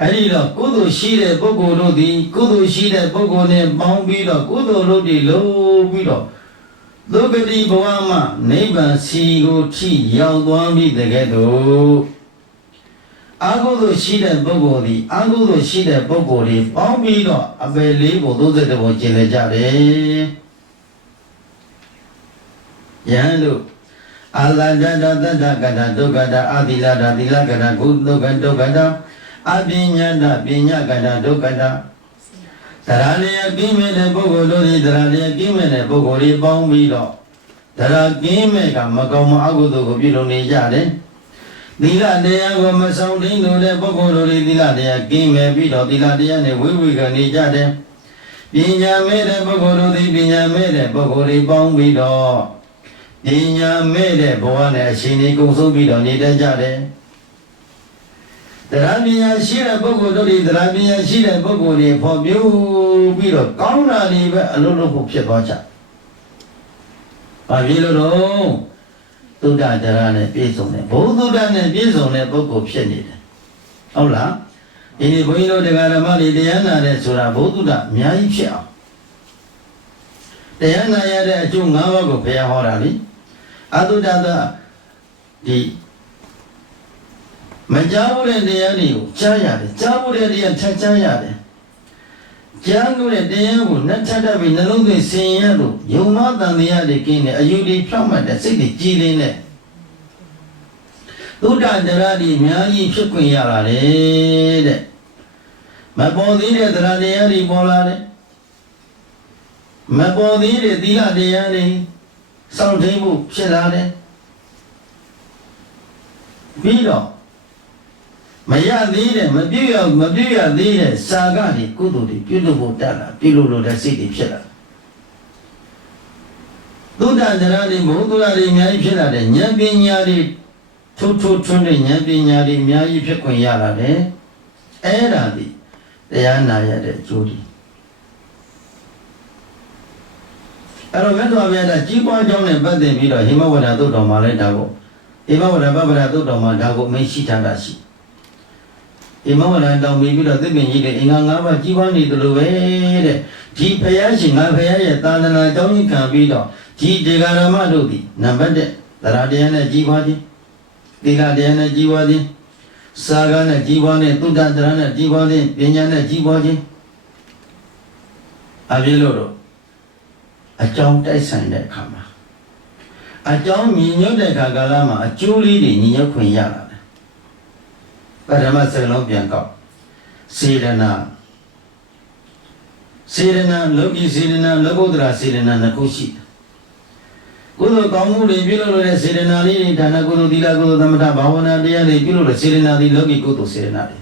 အဲ့ဒီတော့ကုသိုလ်ရှိတဲ့ပုဂ္ဂိုလ်တို့သည်ကုသိုလ်ရှိတဲ့ပုဂ္ဂိုလ်နဲ့ပေါင်းပြီးတော့ကုသိုလ်လုပ်ပြီးလို့ပြီးတော့ဒုက္ခတိဘဝမှာနိဗ္ဗာန်စီကိုထိရောက်သွားပြီတကယ်တော့အာဟုသိုလ်ရှိတဲ့ပုဂ္ဂိုလ်သည်အာဟုသိုလ်ရှိတဲ့ပုဂ္ဂိုလ်တွေပေါင်းပြီးတော့အပယ်လေးကို32ပုံကျင့်လေကြတယ်ယဟန်တို့အာလန္တတသတ္တကတဒုက္ခတအာသီလတသီလကတကုဒုက္ခဒုက္ခတအပညာတပညာကတဒုက္ခတသရလျက်ကင်းမဲ့တဲ့ပုဂ္ဂိုလ်တို့ဒီသရလျက်ကင်းမဲ့တဲ့ပုဂ္ဂိုလ်တွေပေါင်းပြီးတော့သရကင်းမဲ့ကမကောင်းမအကုသိုလ်ကိုပြုလုပ်နေကြတယ်သီလတရားကိုမဆောင်သိလို့တဲ့ပုဂ္ဂိုလ်တို့ဒီသီလတရားကင်းမဲ့ပြီးတော့သီလတရားနဲ့ဝိဝေကနေကြတယ်ပညာမဲ့တဲ့ပုဂ္ဂိုလ်တို့ဒီပညာမဲ့တဲ့ပုဂ္ဂိုလ်တွေပေါင်းပြီးတော့ပညာမဲ့တဲ့ဘဝနဲ့အရှင်ကြီးကုံဆုံးပြီးတော့နေတတ်ကြတယ်တရားပညာရှိတဲ့ပုဂ္ဂိုလ်တို့ဒီတရားပညာရှိတဲ့ပုဂ္ဂိုလ်တွေဖော်ပြပြီးတော့ကောင်းတာတွေပဲအလုပ်လုပ်ဖို့ဖြစ်သွားကြ။ဘာဖြစ်လို့တော့သုဒ္ဓတရားနဲ့ပြည့်စုံတယ်ဘုသုဒ္ဓနဲ့ပြည့်စုံတဲ့ပုဂ္ဂိုလ်ဖြစ်နေတယ်။ဟုတ်လား။ဒီနေ့ဘုန်းကြီးတို့တရားဓမ္မတွေတရားနာတဲ့ဆိုတာဘုသုဒ္ဓအများကြီးဖြစ်အောင်တရားနာရတဲ့အကျိုး၅ပါးကိုဘုရားဟောတာလေ။အသုဒ္ဓသာဒီမကြားဘူးတဲ့တရားတွေကိုကြားရတယ်ကြားဘူးတဲ့တရားထပ်ကြားရတယ်ကြားလို့တဲ့တရားကိုနှက်ထပ်တတ်ပြီးနှလုံးသွင်းဆင်ရလို့ယုံမတန်တရားတွေကင်းတဲ့အယူတွေဖြောက်မှတ်တဲ့စိတ်တွေကြည်လင်းတဲ့သုဒ္ဓတရားတွေအများကြီးဖြစ်ခွင့်ရလာတယ်တဲ့မပေါ်သေးတဲ့တရားတရားတွေပေါ်လာတယ်မပေါ်သေးတဲ့သီလတရားတွေစောင့်ထိန်မှုဖြစ်လာတယ်ပြီးတော့မရသေးတဲ့မပြည့်ရသေးတဲ့စာကတွေကုသိုလ်တွေပြုလုပ်ဖို့တက်လာပြုလုပ်လို့တဲ့စိတ်တွေဖြစ်လာသုဒ္ဓတရားတွေဘုဒ္ဓတရားတွေအများကြီးဖြစ်လာတဲ့ဉာဏ်ပညာတွေထိုးထွန်းတဲ့ဉာဏ်ပညာတွေအများကြီးဖြစ်ခွင့်ရလာတယ်အဲ့ဒါဒီတရားနာရတဲ့အကျိုးတွေအဲ့တော့မြတ်စွာဘုရားကကြီးပွားကြောင်းနဲ့ပတ်သက်ပြီးတော့ဟိမဝဒသုတ်တော်မှာလည်းဒါကိုဟိမဝဒပပဒသုတ်တော်မှာဒါကိုအမိန့်ရှိထားတာရှိ အိမ်မောင်ရန်တောင်ပြီးတော့သစ်ပင်ကြီးတွေအင်္ဂါ၅ပါးကြီးပွားနေတယ်လို့ပဲတဲ့ဒီဖယားရှင်ငါဖယားရဲ့သာသနာကြောင်းကြီးခံပြီးတော့ဒီဒေဂရမတို့သည်နံပါတ်1တရားတရားနဲ့ကြီးပွားခြင်းသီလတရားနဲ့ကြီးပွားခြင်းစာကနဲ့ကြီးပွားခြင်းသုတ္တတရားနဲ့ကြီးပွားခြင်းပညာနဲ့ကြီးပွားခြင်းအပြည့်လို့တော့အကြောင်းတိုက်ဆိုင်တဲ့အခါမှာအကြောင်းညီညွတ်တဲ့အခါကာလမှာအကျိုးလေးတွေညီညွတ်ခွင့်ရလာတယ်ပထမစကလုံးပြန်ကောက်စေရနာလောကီစေရနာလောကုတ္တရာစေရနာနှစ်ခုရှိတယ်ကုသိုလ်ကောင်းမှုတွေပြုလုပ်လို့တဲ့စေရနာလေးတွေဒါနကုသိုလ်သီလကုသိုလ်သမထဘာဝနာတရားတွေပြုလို့တဲ့စေရနာတွေလောကီကုသိုလ်စေရနာတွေ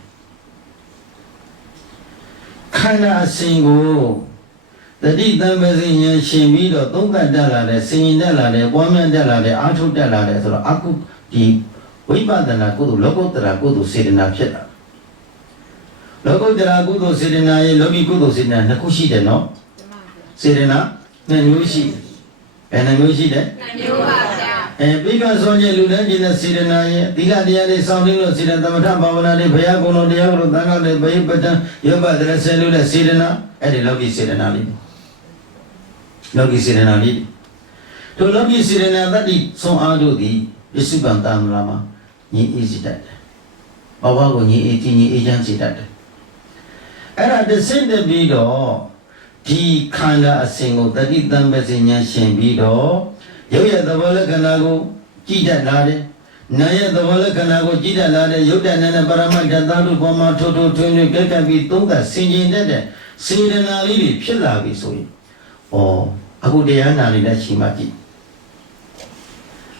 ခန္ဓာအစဉ်ကိုတတိတံပစီဉာဏ်ရှင်ပြီးတော့သုံးသပ်တက်လာတဲ့စင်ရင်တက်လာတဲ့ပွားများတက်လာတဲ့အာထုတက်လာတဲ့ဆိုတော့အကုဒီဝိပဿနာကုသိုလ်လောကုတ္တရာကုသိုလ်စေတနာဖြစ်တာလောကုတ္တရာကုသိုလ်စေတနာရဲ့လောကီကုသိုလ်စေတနာနှစ်ခုရှိတယ်နော်စေတနာနှစ်မျိုးရှိဘယ်နှမျိုးရှိတယ် မျိုးပါဗျာ ပိကဆောင်းရဲ့လူတန်းကျင်တဲ့စေတနာရဲ့သီလတရားတွေစောင့်နေလို့စေတသမထဘာဝနာတွေဘုရားကုံတော်တရားကိုသံဃာတွေဘယပတံယောဘတရဆဲလို့တဲ့စေတနာအဲ့ဒီလောကီစေတနာလေးလောကီစေတနာလေးတို့လောကီစေတနာတတိဆုံးအားတို့သည်ပစ္စုပန်တမ္မာမှာညီအေးစေတတ်တယ်။ဘဝကိုညီအေးတည်ညီအေးချမ်းစေတတ်တယ်။အဲ့ဒါတစ်ဆင့်တည်းပြီးတော့ဒီခန္ဓာအစဉ်ကိုတတိတံပစီဉာဏ်ရှင်ပြီးတော့ရုပ်ရဲ့သဘောလက္ခဏာကိုကြည့်တတ်လာတယ်။နာရဲ့သဘောလက္ခဏာကိုကြည့်တတ်လာတယ်။ရုပ်တဏ္ဍနဲ့ပရမတ္ထသတုပေါ်မှာထိုးထိုးထွင်းထွင်းကဲကပ်ပြီးသုံးသပ်ဆင်ခြင်တတ်တဲ့စေတနာလေးတွေဖြစ်လာပြီဆိုရင်အခုတရားနာနေတဲ့အချိန်မှာကြည့်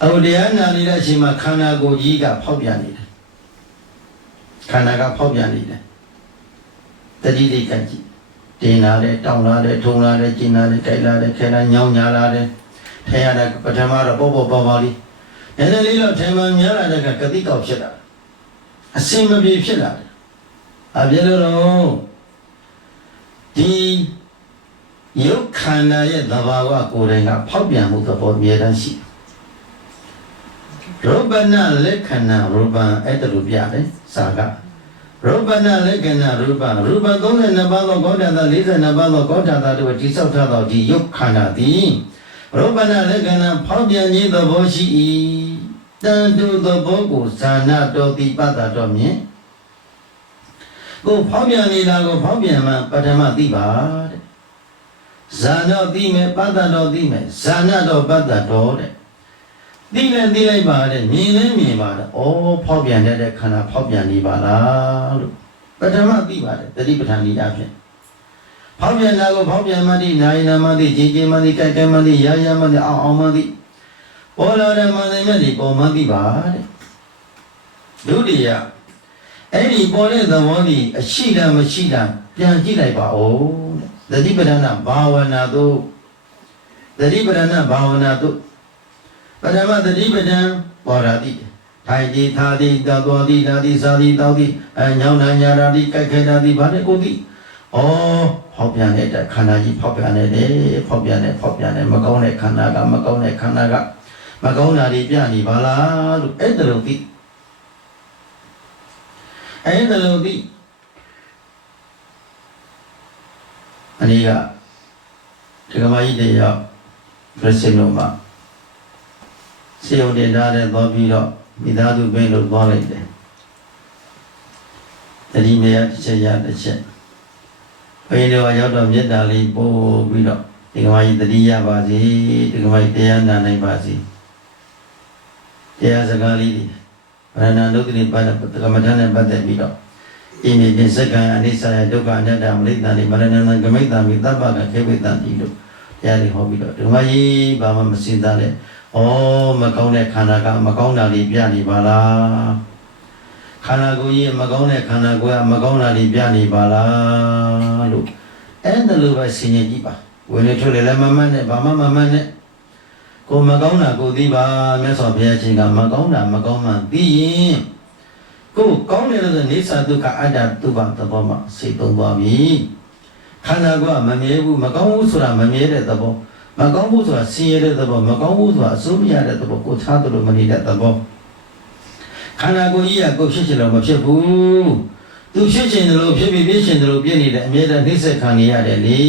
အခုတရားနာနေတဲ့အချိန်မှာခန္ဓာကိုယ်ကြီးကဖောက်ပြန်နေတယ်ခန္ဓာကဖောက်ပြန်နေတယ်တတိလေးကကြည့်တင်လာတယ်တောင်းလာတယ်ထုံလာတယ်ကျင်လာတယ်ကြိုက်လာတယ်ခဲလာညောင်းညာလာတယ်ထဲရတာပထမတော့ပေါ့ပေါ့ပေါ့လေးနည်းနည်းလေးတော့ထဲမှာများလာတဲ့ကတိကောက်ဖြစ်လာအစင်မပြေဖြစ်လာတယ်အပြည့်လို့တော့ဒီယုတ်ခန္ဓာရဲ့သဘာဝကိုယ်တိုင်ကဖောက်ပြန်မှုသဘောအမြဲတမ်းရှိရူပနာလက္ခဏာရူပအဲ့ဒါလိုပြတယ်စာကရူပနာလက္ခဏာရူပ32ပါးသောကောဋ္ဌာသ42ပါးသောကောဋ္ဌာသတို့တိဆောက်ထားသောဒီယုတ်ခန္ဓာသည်ရူပနာလက္ခဏာဖောက်ပြန်ခြင်းသဘောရှိ၏တန်တုသဘောကိုဇာနာတော်တိပတ္တတော်မြင်ကိုဖောက်ပြန်နေတာကိုဖောက်ပြန်မှပထမသိပါတဲ့ဇာနောသိမယ်ပတ္တတော်သိမယ်ဇာနာတော်ပတ္တတော်တဲ့သိလည်းသိလိုက်ပါတဲ့မြင်လည်းမြင်ပါတဲ့ဖောက်ပြန်တဲ့ခန္ဓာဖောက်ပြန်နေပါလားလို့ပထမသိပါတယ်တတိပဋ္ဌာန်ကြီးအဖြစ်ဖောက်ပြန်တာကိုဖောက်ပြန်မှသိနိုင်နာမှသိကြည်ကြည်မှသိကြိုက်ကြိုက်မှသိရာရာမှသိအောင်မှသိပေါ်လာတဲ့မှန်တယ်မြတ်ဒီပေါ်မှသိပါတဲ့ဒုတိယအဲ့ဒီပေါ်တဲ့သဘောဒီအရှိတာမရှိတာပြန်ကြည့်လိုက်ပါဦးတဲ့တတိပဋ္ဌာန်ဘာဝနာတို့တတိပဋ္ဌာန်ဘာဝနာတို့ပထမတတိပဋ္ဌာန်ပေါ်ရာတိထိုင်ဒီသာတိတောတော်တိလာတိစာတိတောတိညောင်းနာညာရာတိကြိုက်ခဲတာတိဘာလဲကိုတိဖောက်ပြန်တဲ့ခန္ဓာကြီးဖောက်ပြန်နေတယ်ဖောက်ပြန်နေမကောင်းတဲ့ခန္ဓာကမကောင်းတဲ့ခန္ဓာကမကောင်းတာတွေပြနေပါလားလို့အဲ့ဒါလို့သိအဲ့ဒါလို့သိအနည်းကဒီကမကြီးတွေရောက်ပြည့်စုံလို့မှာစေုံတင်ထားတဲ့သွားပြီးတော့မိသားစုဘင်းလို့သွားလိုက်တယ်တတိနေရတစ်ချက်ရတစ်ချက်ဘယ်လိုရောက်တော့မေတ္တာလေးပို့ပြီးတော့ဒီကမကြီးတတိယပါစေဒီကမကြီးတရားနာနိုင်ပါစေတရားစကားလေးတွေဗရဏနုဒ္ဓတိပတ်တဲ့ကမ္မထာနဲ့ပတ်သက်ပြီးတော့အင်းဒီစက္ကံအနိစ္စယဒုက္ခအနတ္တမလိတ္တန်ဒီမရဏနံဂမိတ္တမိတပ္ပကခေဝိတ္တန်ဒီလို့တရားတွေဟောပြီးတော့ဒီကမကြီးဘာမှမစင်သားနဲ့မကောင်းတဲ့ခန္ဓာကမကောင်းတာတွေပြနေပါလားခန္ဓာကိုယ်ကြီးမကောင်းတဲ့ခန္ဓာကိုယ်ကမကောင်းတာတွေပြနေပါလားလို့အဲ့ဒါလိုပဲဆင်ញင်ကြည့်ပါဝင်လေထွက်လေလည်းမမှန်နဲ့ဘာမှမမှန်နဲ့ကိုမကောင်းတာကိုသိပါမြတ်စွာဘုရားရှင်ကမကောင်းတာမကောင်းမှန်သိရင်ကိုကောင်းတယ်လို့ဆိုနေသဒုက္ခအတ္တတုပ္ပသဘောမှာစိတ်သုံးသွားပြီခန္ဓာကမမြဲဘူးမကောင်းဘူးဆိုတာမမြဲတဲ့သဘောမကောင်းဘူးဆိုတာဆင်းရဲတဲ့သဘောမကောင်းဘူးဆိုတာအစိုးမရတဲ့သဘောကိုထားတယ်လို့မနေတဲ့သဘောခန္ဓာကိုယ်ကြီးကကိုယ်ဖြစ်ချင်လို့မဖြစ်ဘူး သူဖြစ်ခြင်းတို့ဖြစ်ပြီးဖြစ်ခြင်းတို့ပြည့်နေတဲ့အမြဲတမ်းနှိစ္စခံနေရတယ်လေ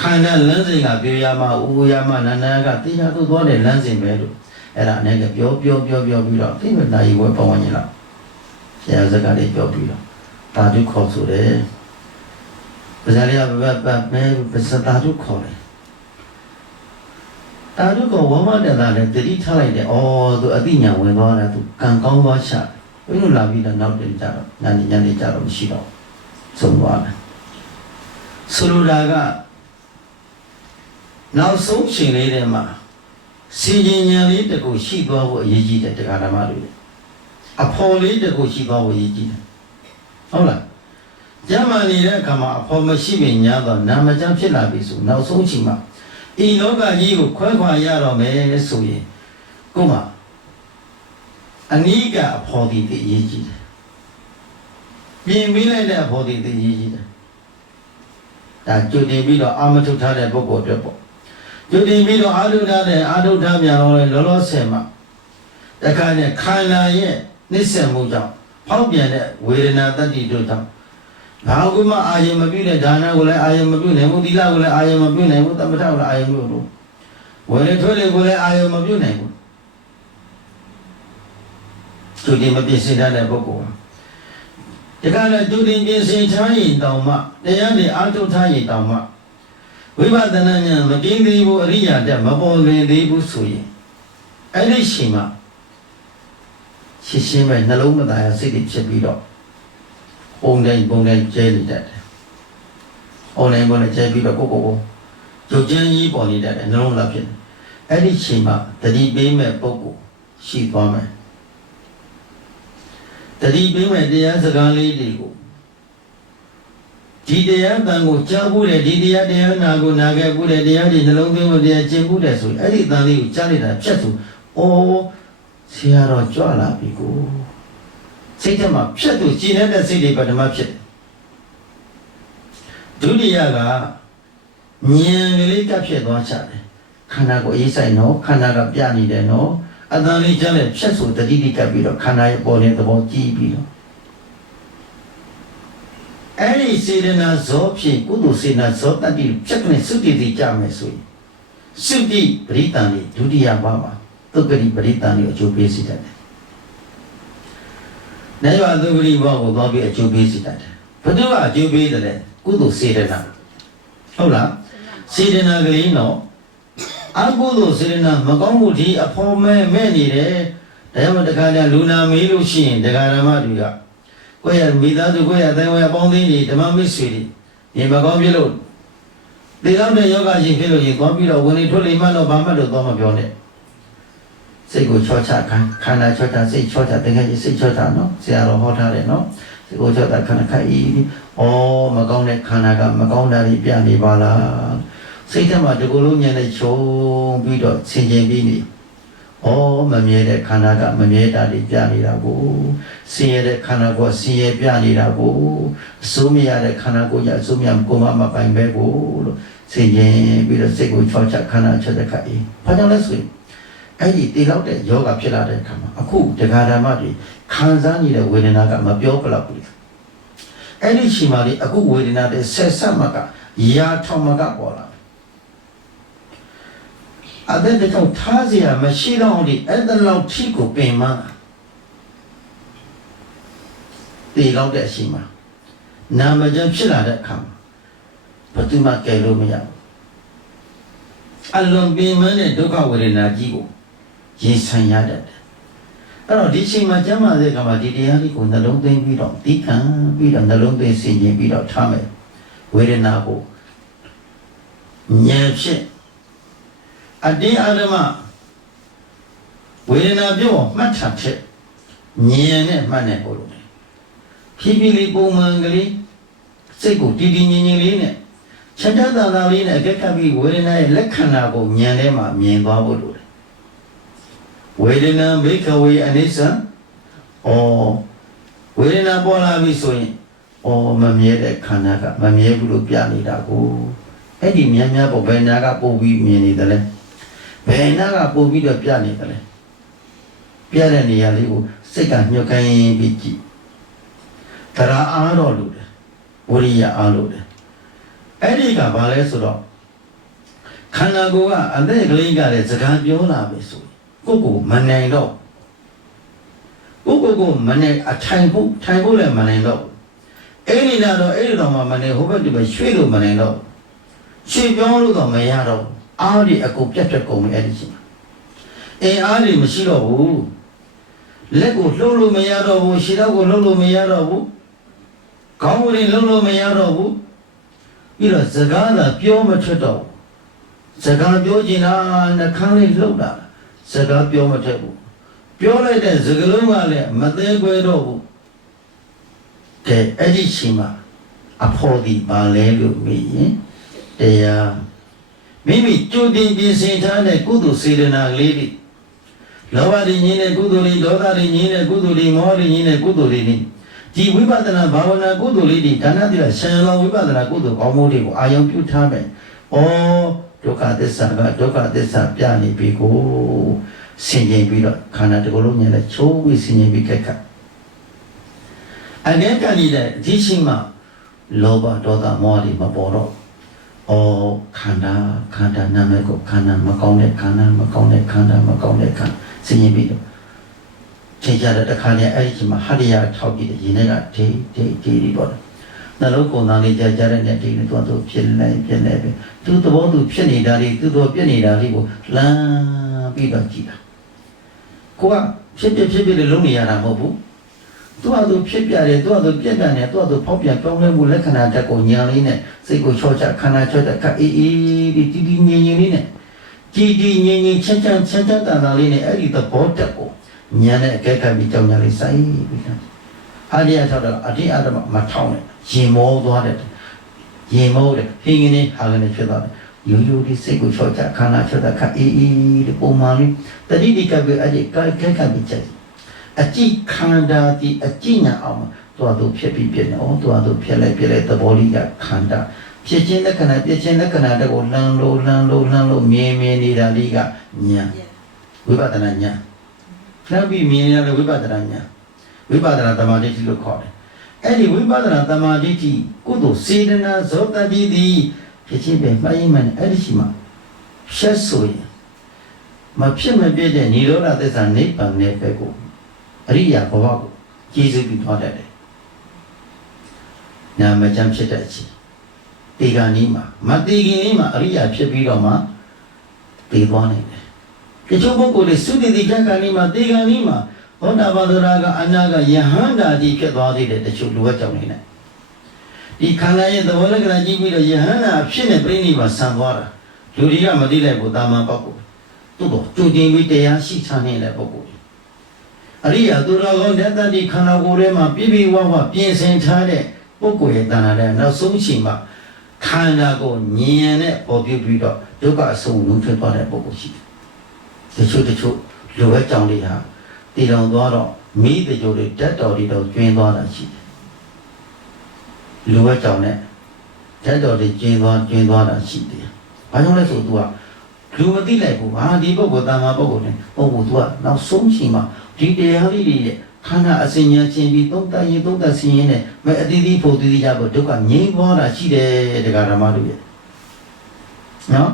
ခန္ဓာလမ်းစဉ်ကပြောရမှာဥရမနာနာကတရားသူသွားတဲ့လမ်းစဉ်ပဲလို့အဲ့ဒါအနေနဲ့ပြောပြီးတော့သိမနာရီဝဲပေါင်းဝင်လာဆရာစကားလေးပြောပြီးတော့တာဓုခေါ်ဆိုတယ်ပဇာရိယဘဘမဲပစတာဓုခေါ်တယ်တာဓုကဝမတတာလည်းတတိထားလိုက်တယ်အော်သူအတိညာဝင်သွားတယ်သူကံကောင်းသွားရှာဘယ်လိုလာပြီးတော့နောက်တင်ကြတော့ညနေကြတော့မရှိတော့ဆုံးသွားတယ်ဆိုလိုတာကနောက်ဆုံးချိန်လေးထဲမှာစီရင်ဉာဏ်လေးတကူရှိသွားဖို့အရေးကြီးတယ်တရားဓမ္မတွေအဖော်လေးတကူရှိသွားဖို့အရေးကြီးတယ်ဟုတ်လားကျမ်းမာနေတဲ့အခါမှာအဖော်မရှိပင်ညာတော့နာမကျမ်းဖြစ်လာပြီဆိုနောက်ဆုံးချိန်မှာဤလောကကြီးကိုခွဲခွာရတော့မယ်ဆိုရင်ကို့မှာအနိကအဖော်ဒီတည်ရေးကြည့်တယ်ပြင်ပြီးလိုက်တဲ့အဖော်ဒီတည်ရေးကြည့်တယ်ဒါကြိုတင်ပြီးတော့အာမထုတ်ထားတဲ့ပုဂ္ဂိုလ်တွေပေါ့ကြိုတင်ပြီးတော့အာထုတ်ထားတဲ့အာထုတ်ထားပြန်တော့လောလောဆယ်မှာတခါနဲ့ခန္ဓာရဲ့နှိစ္စမှုကြောင့်ဖောက်ပြန်တဲ့ဝေဒနာတတ္တိတို့ကြောင့်ဘာကူမှအာယုံမပြုတဲ့ဒါနကိုလည်းအာယုံမပြုနိုင်ဘူးသီလကိုလည်းအာယုံမပြုနိုင်ဘူးသမထကိုလည်းအာယုံမပြုဘူးဝေဒထွေးကိုလည်းအာယုံမပြုနိုင်ဘူးသူဒီမပြည့်စင်တဲ့ပုဂ္ဂိုလ်ဒီကနေ့သူဒီပြည့်စင်ထားရင်တောင်မှတရားတွေအာထုတ်ထားရင်တောင်မှဝိပဿနာဉာဏ်မကင်းသေးဘူးအရိယာတက်မပေါ်လွင်သေးဘူးဆိုရင်အဲ့ဒီချိန်မှာရှင်းမဲ့နှလုံးမသားရစိတ်တွေဖြစ်ပြီးတော့ပုံတိုင်းကျဲနေတတ်တယ်။ပုံတိုင်းကျဲပြီးတော့ကိုကြိုကျန်းကြီးပေါ်နေတတ်တယ်နှလုံးသားဖြစ်တယ်။အဲ့ဒီချိန်မှာတတိပေးမဲ့ပုဂ္ဂိုလ်ရှိသွားမယ်။တတိပေးမဲ့တရားစကားလေးတွေကိုဒီတရားတန်ကိုကြားဖို့တယ်ဒီတရားနာကိုနာခဲ့ဖို့တယ်တရားဒီနှလုံးသွင်းဖို့တရားကျင့်ဖို့တယ်ဆိုရင်အဲ့ဒီတန်လေးကိုကြားလိုက်တာဖြတ်သူအိုးဆရာတော်ကြွလာပြီကိုစိတ်ထဲမှာဖြတ်သူကျင်တဲ့စိတ်တွေပထမဖြစ်တယ်ဒုတိယကဉာဏ်ကလေးကဖြစ်သွားချတယ်ခန္ဓာကိုအေးဆိုင်နော်ခန္ဓာကပြနေတယ်နော်အတန်လေးကြားလိုက်ဖြတ်ဆိုတတိတိကပ်ပြီးတော့ခန္ဓာရဲ့ပေါ်တဲ့သဘောကြည့်ပြီးတော့အဲ့ဒီစေတနာဇောဖြင့်ကုသိုလ်စေတနာဇောတတ္တိဖြတ်ကနေသုတိတိကြမယ်ဆိုရင်သုတိပရိတန်လေးဒုတိယပါမှာသုက္ကတိပရိတန်လေးအကျိုးပေးစေတတ်တယ်။နေရသုက္ကတိဘောကိုသွားပြီးအကျိုးပေးစေတတ်တယ်။ဘယ်သူကအကျိုးပေးတယ်လဲကုသိုလ်စေတနာဟုတ်လားစေတနာကလေးနော်အကုသိုလ်စေတနာမကောင်းမှုဒီအဖော်မဲ့နေတယ်ဒါကြောင့်တခါတည်းလူနာမေးလို့ရှိရင်တရားဓမ္မတွေကကိုယ့်ရဲ့မိသားစုကိုယ့်ရဲ့အတိုင်းဝဲပေါင်းသိနေဓမ္မမိတ်ဆွေတွေဒီမကောင်းပြလို့ဒီလောက်တဲ့ယောဂရှင်ဖြစ်လို့ရင်သွားပြီးတော့ဝင်နေထွက်လိမ့်မှတော့ဘာမှတော့မပြောနဲ့စိတ်ကိုချောချခန္ဓာချောချစိတ်ချောချတကယ်ကြီးစိတ်ချောချနော်ဆရာတော်ဟောထားတယ်နော်စိတ်ကိုချောတာခန္ဓာခိုက်ဤဩမကောင်းတဲ့ခန္ဓာကမကောင်းတာတွေပြနေပါလားစိတ်ထဲမှာဒီကိုယ်လုံးဉာဏ်နဲ့ချုံပြီးတော့ဆင်ခြင်ပြီးနေဩမမြဲတဲ့ခန္ဓာကမမြဲတာတွေပြနေတာကိုဆင်းရဲတဲ့ခန္ဓာကိုဆင်းရဲပြနေတာကိုအစိုးမရတဲ့ခန္ဓာကိုအစိုးမရကိုမပိုင်ပဲကိုလို့ဆင်ခြင်ပြီးတော့စိတ်ကိုချောချခန္ဓာချတဲ့ခါအေးဘာကြောင့်လဲဆိုရင်အဲ့ဒီတေလောက်တဲ့ယောဂဖြစ်လာတဲ့အခါမှာအခုတရားဓမ္မတွေခံစားနေတဲ့ဝေဒနာကမပြောပြလောက်ဘူးအဲ့ဒီချိန်မှာလေအခုဝေဒနာတဲ့ဆက်ဆက်မကရာထောင်မကပေါ်လာအတဲ့တောင်ထားเสียမရှိတော့ဒီအဲ့ဒါလောက်ထိကိုပင်မတေလောက်တဲ့အချိန်မှာနာမကျဖြစ်လာတဲ့အခါမှာဘယ်သူမှကယ်လို့မရဘူးအလုံးပင်မနဲ့ဒုက္ခဝေဒနာကြီးကိုရင်ဆိုင်ရတတ်တယ်အဲ့တော့ဒီချိန်မှာကျမ်းမာတဲ့အခါမှာဒီတရားလေးကိုနှလုံးသွင်းပြီးတော့တီးခံပြီးတော့နှလုံးသွင်းဆင်ခြင်ပြီးတော့ထားမယ်ဝေဒနာကိုဉာဏ်ဖြင့်အတင်းအဓမ္မဝေဒနာပြောမှတ်ထားချက်ဉာဏ်နဲ့မှတ်နေပို့လို့တယ်ဖြည်းဖြည်းလေးပုံမှန်ကလေးစိတ်ကိုတည်တည်ငြိမ်ငြိမ်လေးနဲ့ချက်ချက်သာသာလေးနဲ့အကဲခတ်ပြီးဝေဒနာရဲ့လက္ခဏာကိုဉာဏ်ထဲမှာမြင်သွားဖို့လိုတယ်ဝေဒနာဘိကဝေအနိစ္စဝေဒနာပေါ်လာပြီဆိုရင်မမြဲတဲ့ခန္ဓာကမမြဲဘူးလို့ပြနေတာကိုအဲ့ဒီများများပေါ့ဘယ်နာကပို့ပြီးမြင်နေတယ်လဲဘယ်နာကပို့ပြီးတော့ပြနေတယ်လဲပြတဲ့နေရာလေးကိုစိတ်ကညှို့ခိုင်းပြီးကြည့် တရားအားတော့လို့တယ်ဝိရိယအားလို့တယ်အဲ့ဒီကဘာလဲဆိုတော့ခန္ဓာကိုယ်ကအသက်ကလေးကလည်းစကားပြောလာပြီဆိုကိုမနိုင်တော့ကိုမနိုင်အထိုင်ဖို့လည်းမနိုင်တော့အဲ့ဒီတော့အဲ့ဒီတော့မှမနိုင်ဟိုဘက်ဒီဘက်ရွှေ့လို့မနိုင်တော့ရွှေ့ပြောလို့တော့မရတော့အားဒီအကုန်ပြတ်ကုန်ပြီအဲ့ဒီချိန်အားဒီမရှိတော့ဘူးလက်ကိုလှုပ်လို့မရတော့ဘူးခြေထောက်ကိုလှုပ်လို့မရတော့ဘူးခေါင်းကိုလှုပ်လို့မရတော့ဘူးပြီးတော့စကားသာပြောမထွက်တော့စကားပြောချင်တာနှခမ်းလေးလှုပ်တာစကားပြောမထွက်ဘူးပြောလိုက်တဲ့စကားလုံးကလည်းမသေးခွဲတော့ဘူးကဲအဲ့ဒီချိန်မှာအဖို့ဒီပါလဲလို့မေးရင်တရားမိမိကြိုတင်ပြင်ဆင်ထားတဲ့ကုသိုလ်စေတနာလေးတွေလောဘတွေညင်းတဲ့ကုသိုလ်တွေဒေါသတွေညင်းတဲ့ကုသိုလ်တွေမောဟတွေညင်းတဲ့ကုသိုလ်တွေဒီဝိပဿနာဘာဝနာကုသိုလ်လေးတွေဒါနတိရဆံလောဝိပဿနာကုသိုလ်ကောင်းမှုတွေကိုအာရုံပြုထားမယ်။ဩဒုက္ခသစ္စာကဒုက္ခသစ္စာပြနေပြီကိုဆင်ခြင်ပြီးတော့ခန္ဓာတစ်ခုလုံးညနဲ့ချိုးပြီးဆင်ခြင်ပြီးကြက်ခတ်။အနေကကြီးတဲ့အဒီရှိမှလောဘဒေါသမောဟတွေမပေါ်တော့ခန္ဓာနာမည်ကိုခန္ဓာမကောင်းတဲ့ခန္ဓာမကောင်းတဲ့ခန္ဓာမကောင်းတဲ့ခန္ဓာဆင်ခြင်ပြီးတော့ချိန်ကြတဲ့တစ်ခါနဲ့အဲ့ဒီချိန်မှာဟရိယထောက်ပြီးရင်ထဲကဒေဒီပေါ့နှလုံးကုန်သားလေးကြာတဲ့နဲ့ဒီလိုတော့ဖြစ်နေပဲသူသဘောသူဖြစ်နေတာလေးသူတော့ပြက်နေတာလေးကိုလမ်းပြီးတော့ကြည့်တာကိုကဖြစ်လေးလုံးနေရတာမဟုတ်ဘူးသူကသူဖြစ်ပြတယ်သူကသူပြက်တယ်သူကသူဖောက်ပြန်ပြောင်းလဲမှုလက္ခဏာတက်ကိုညာလေးနဲ့စိတ်ကိုချောချခန္ဓာချောချခအေးဒီငြိမ်လေးနဲ့ကြည်ငြိမ်ချမ်းတာလေးနဲ့အဲ့ဒီသဘောတက်ကိုညာနဲ့အကဲခတ်ပြီးကြောင်ညာလေးစိုက်ပြီးတာအာရိယထောက်တော့အတိအဓမ္မမထောင်းနဲ့ရင်မောသွားတယ်ရင်မောတယ်ဟင်းကနေဟာကနေဖြစ်သွားတယ်ရိုးဒီစိတ်ကိုချောချခန္ဓာချောချခအေးဒီပုံမှန်လေးတတိဒီကပ်ပြီးအဲ့ဒီကဲခတ်ပြီးချက်အကြည့်ခန္ဓာဒီအကြည့်ညာအောင်သူဖြစ်ပြီးပြည့်နေသူဖြစ်လိုက်သဘောလေးကခန္ဓာဖြစ်ခြင်းလက္ခဏာပြည့်ခြင်းလက္ခဏာတွေကိုလှမ်းလို့မြင်နေတာလေးကညာဝိပဿနာညာလှမ်းပြီးမြင်ရတဲ့ဝိပဿနာညာဝိပဿနာသမာဓိလို့ခေါ်တယ်အဲ့ဒီဝိပဿနာသမာဓိကုသိုလ်စေတနာဇောတတိတိဖြစ်ခြင်းပဲမှတ်မှန်အဲ့ဒီရှိမှာရှက်ဆိုရင်မဖြစ်မပြည့်တဲ့និရောဓသစ္စာနိဗ္ဗာန်နဲ့ပဲကိုအရိယာဘဝကိုကြည်စုပြီးသွားတတ်တယ်နာမကျမ်းဖြစ်တဲ့အချိန်ဒီကနေ့မှာမတိခင်လေးမှာအရိယာဖြစ်ပြီးတော့မှသိသွားနိုင်တယ်တချို့ပုဂ္ဂိုလ်တွေသုတိတိကံလေးမှာဒီကနေ့မှာသောတာပန်သောရာကအနာကယဟန္တာကြီးဖြစ်သွားသေးတယ်တချို့လူဝက်ကြောင့်နေတယ်ဒီခန္ဓာရဲ့သဘောလက္ခဏာကြည့်ပြီးတော့ယဟန္တာဖြစ်နေပြိဋိဘာဆံသွားတာလူတွေကမသိလိုက်ဘူးတာမန်ပုဂ္ဂိုလ်သူ့ကိုကြိုတင်ပြီးတရားရှိချနေတဲ့ပုဂ္ဂိုလ်အရိယာသူတော်ကောင်းတဲ့တတိခန္ဓာကိုယ်ထဲမှာပြည့်ပြည့်ဝဝပြင်ဆင်ထားတဲ့ပုဂ္ဂိုလ်ရဲ့တဏှာတဲ့နောက်ဆုံးချိန်မှာခန္ဓာကိုဉာဏ်နဲ့ပေါ်ပြပြီးတော့ဒုက္ခအဆုံးလုံးထွက်သွားတဲ့ပုဂ္ဂိုလ်ရှိတယ်တချို့လူပဲကြောင့်လေးဟာတည်တော်သွားတော့မိတချို့တွေတက်တော်တွေတော့ကျွင်းသွားတာရှိတယ်လူပဲကြောင့်နဲ့တက်တော်တွေကျွင်းသွားတာရှိတယ်ဘာကြောင့်လဲဆိုသူကလူမသိလိုက်ဘူးဒီပုဂ္ဂိုလ်တဏှာပုဂ္ဂိုလ်နဲ့ပုဂ္ဂိုလ်သူကနောက်ဆုံးချိန်မှာဒီတရားလေးတွေခန္ဓာအစဉ်ညာချင်းပြီးသုံးသပ်ဆင်းရဲနဲ့မအတိအဖို့တည်ကြဖို့ဒုက္ခငြိမ်းသွားတာရှိတယ်တရားဓမ္မတို့ရဲ့နော်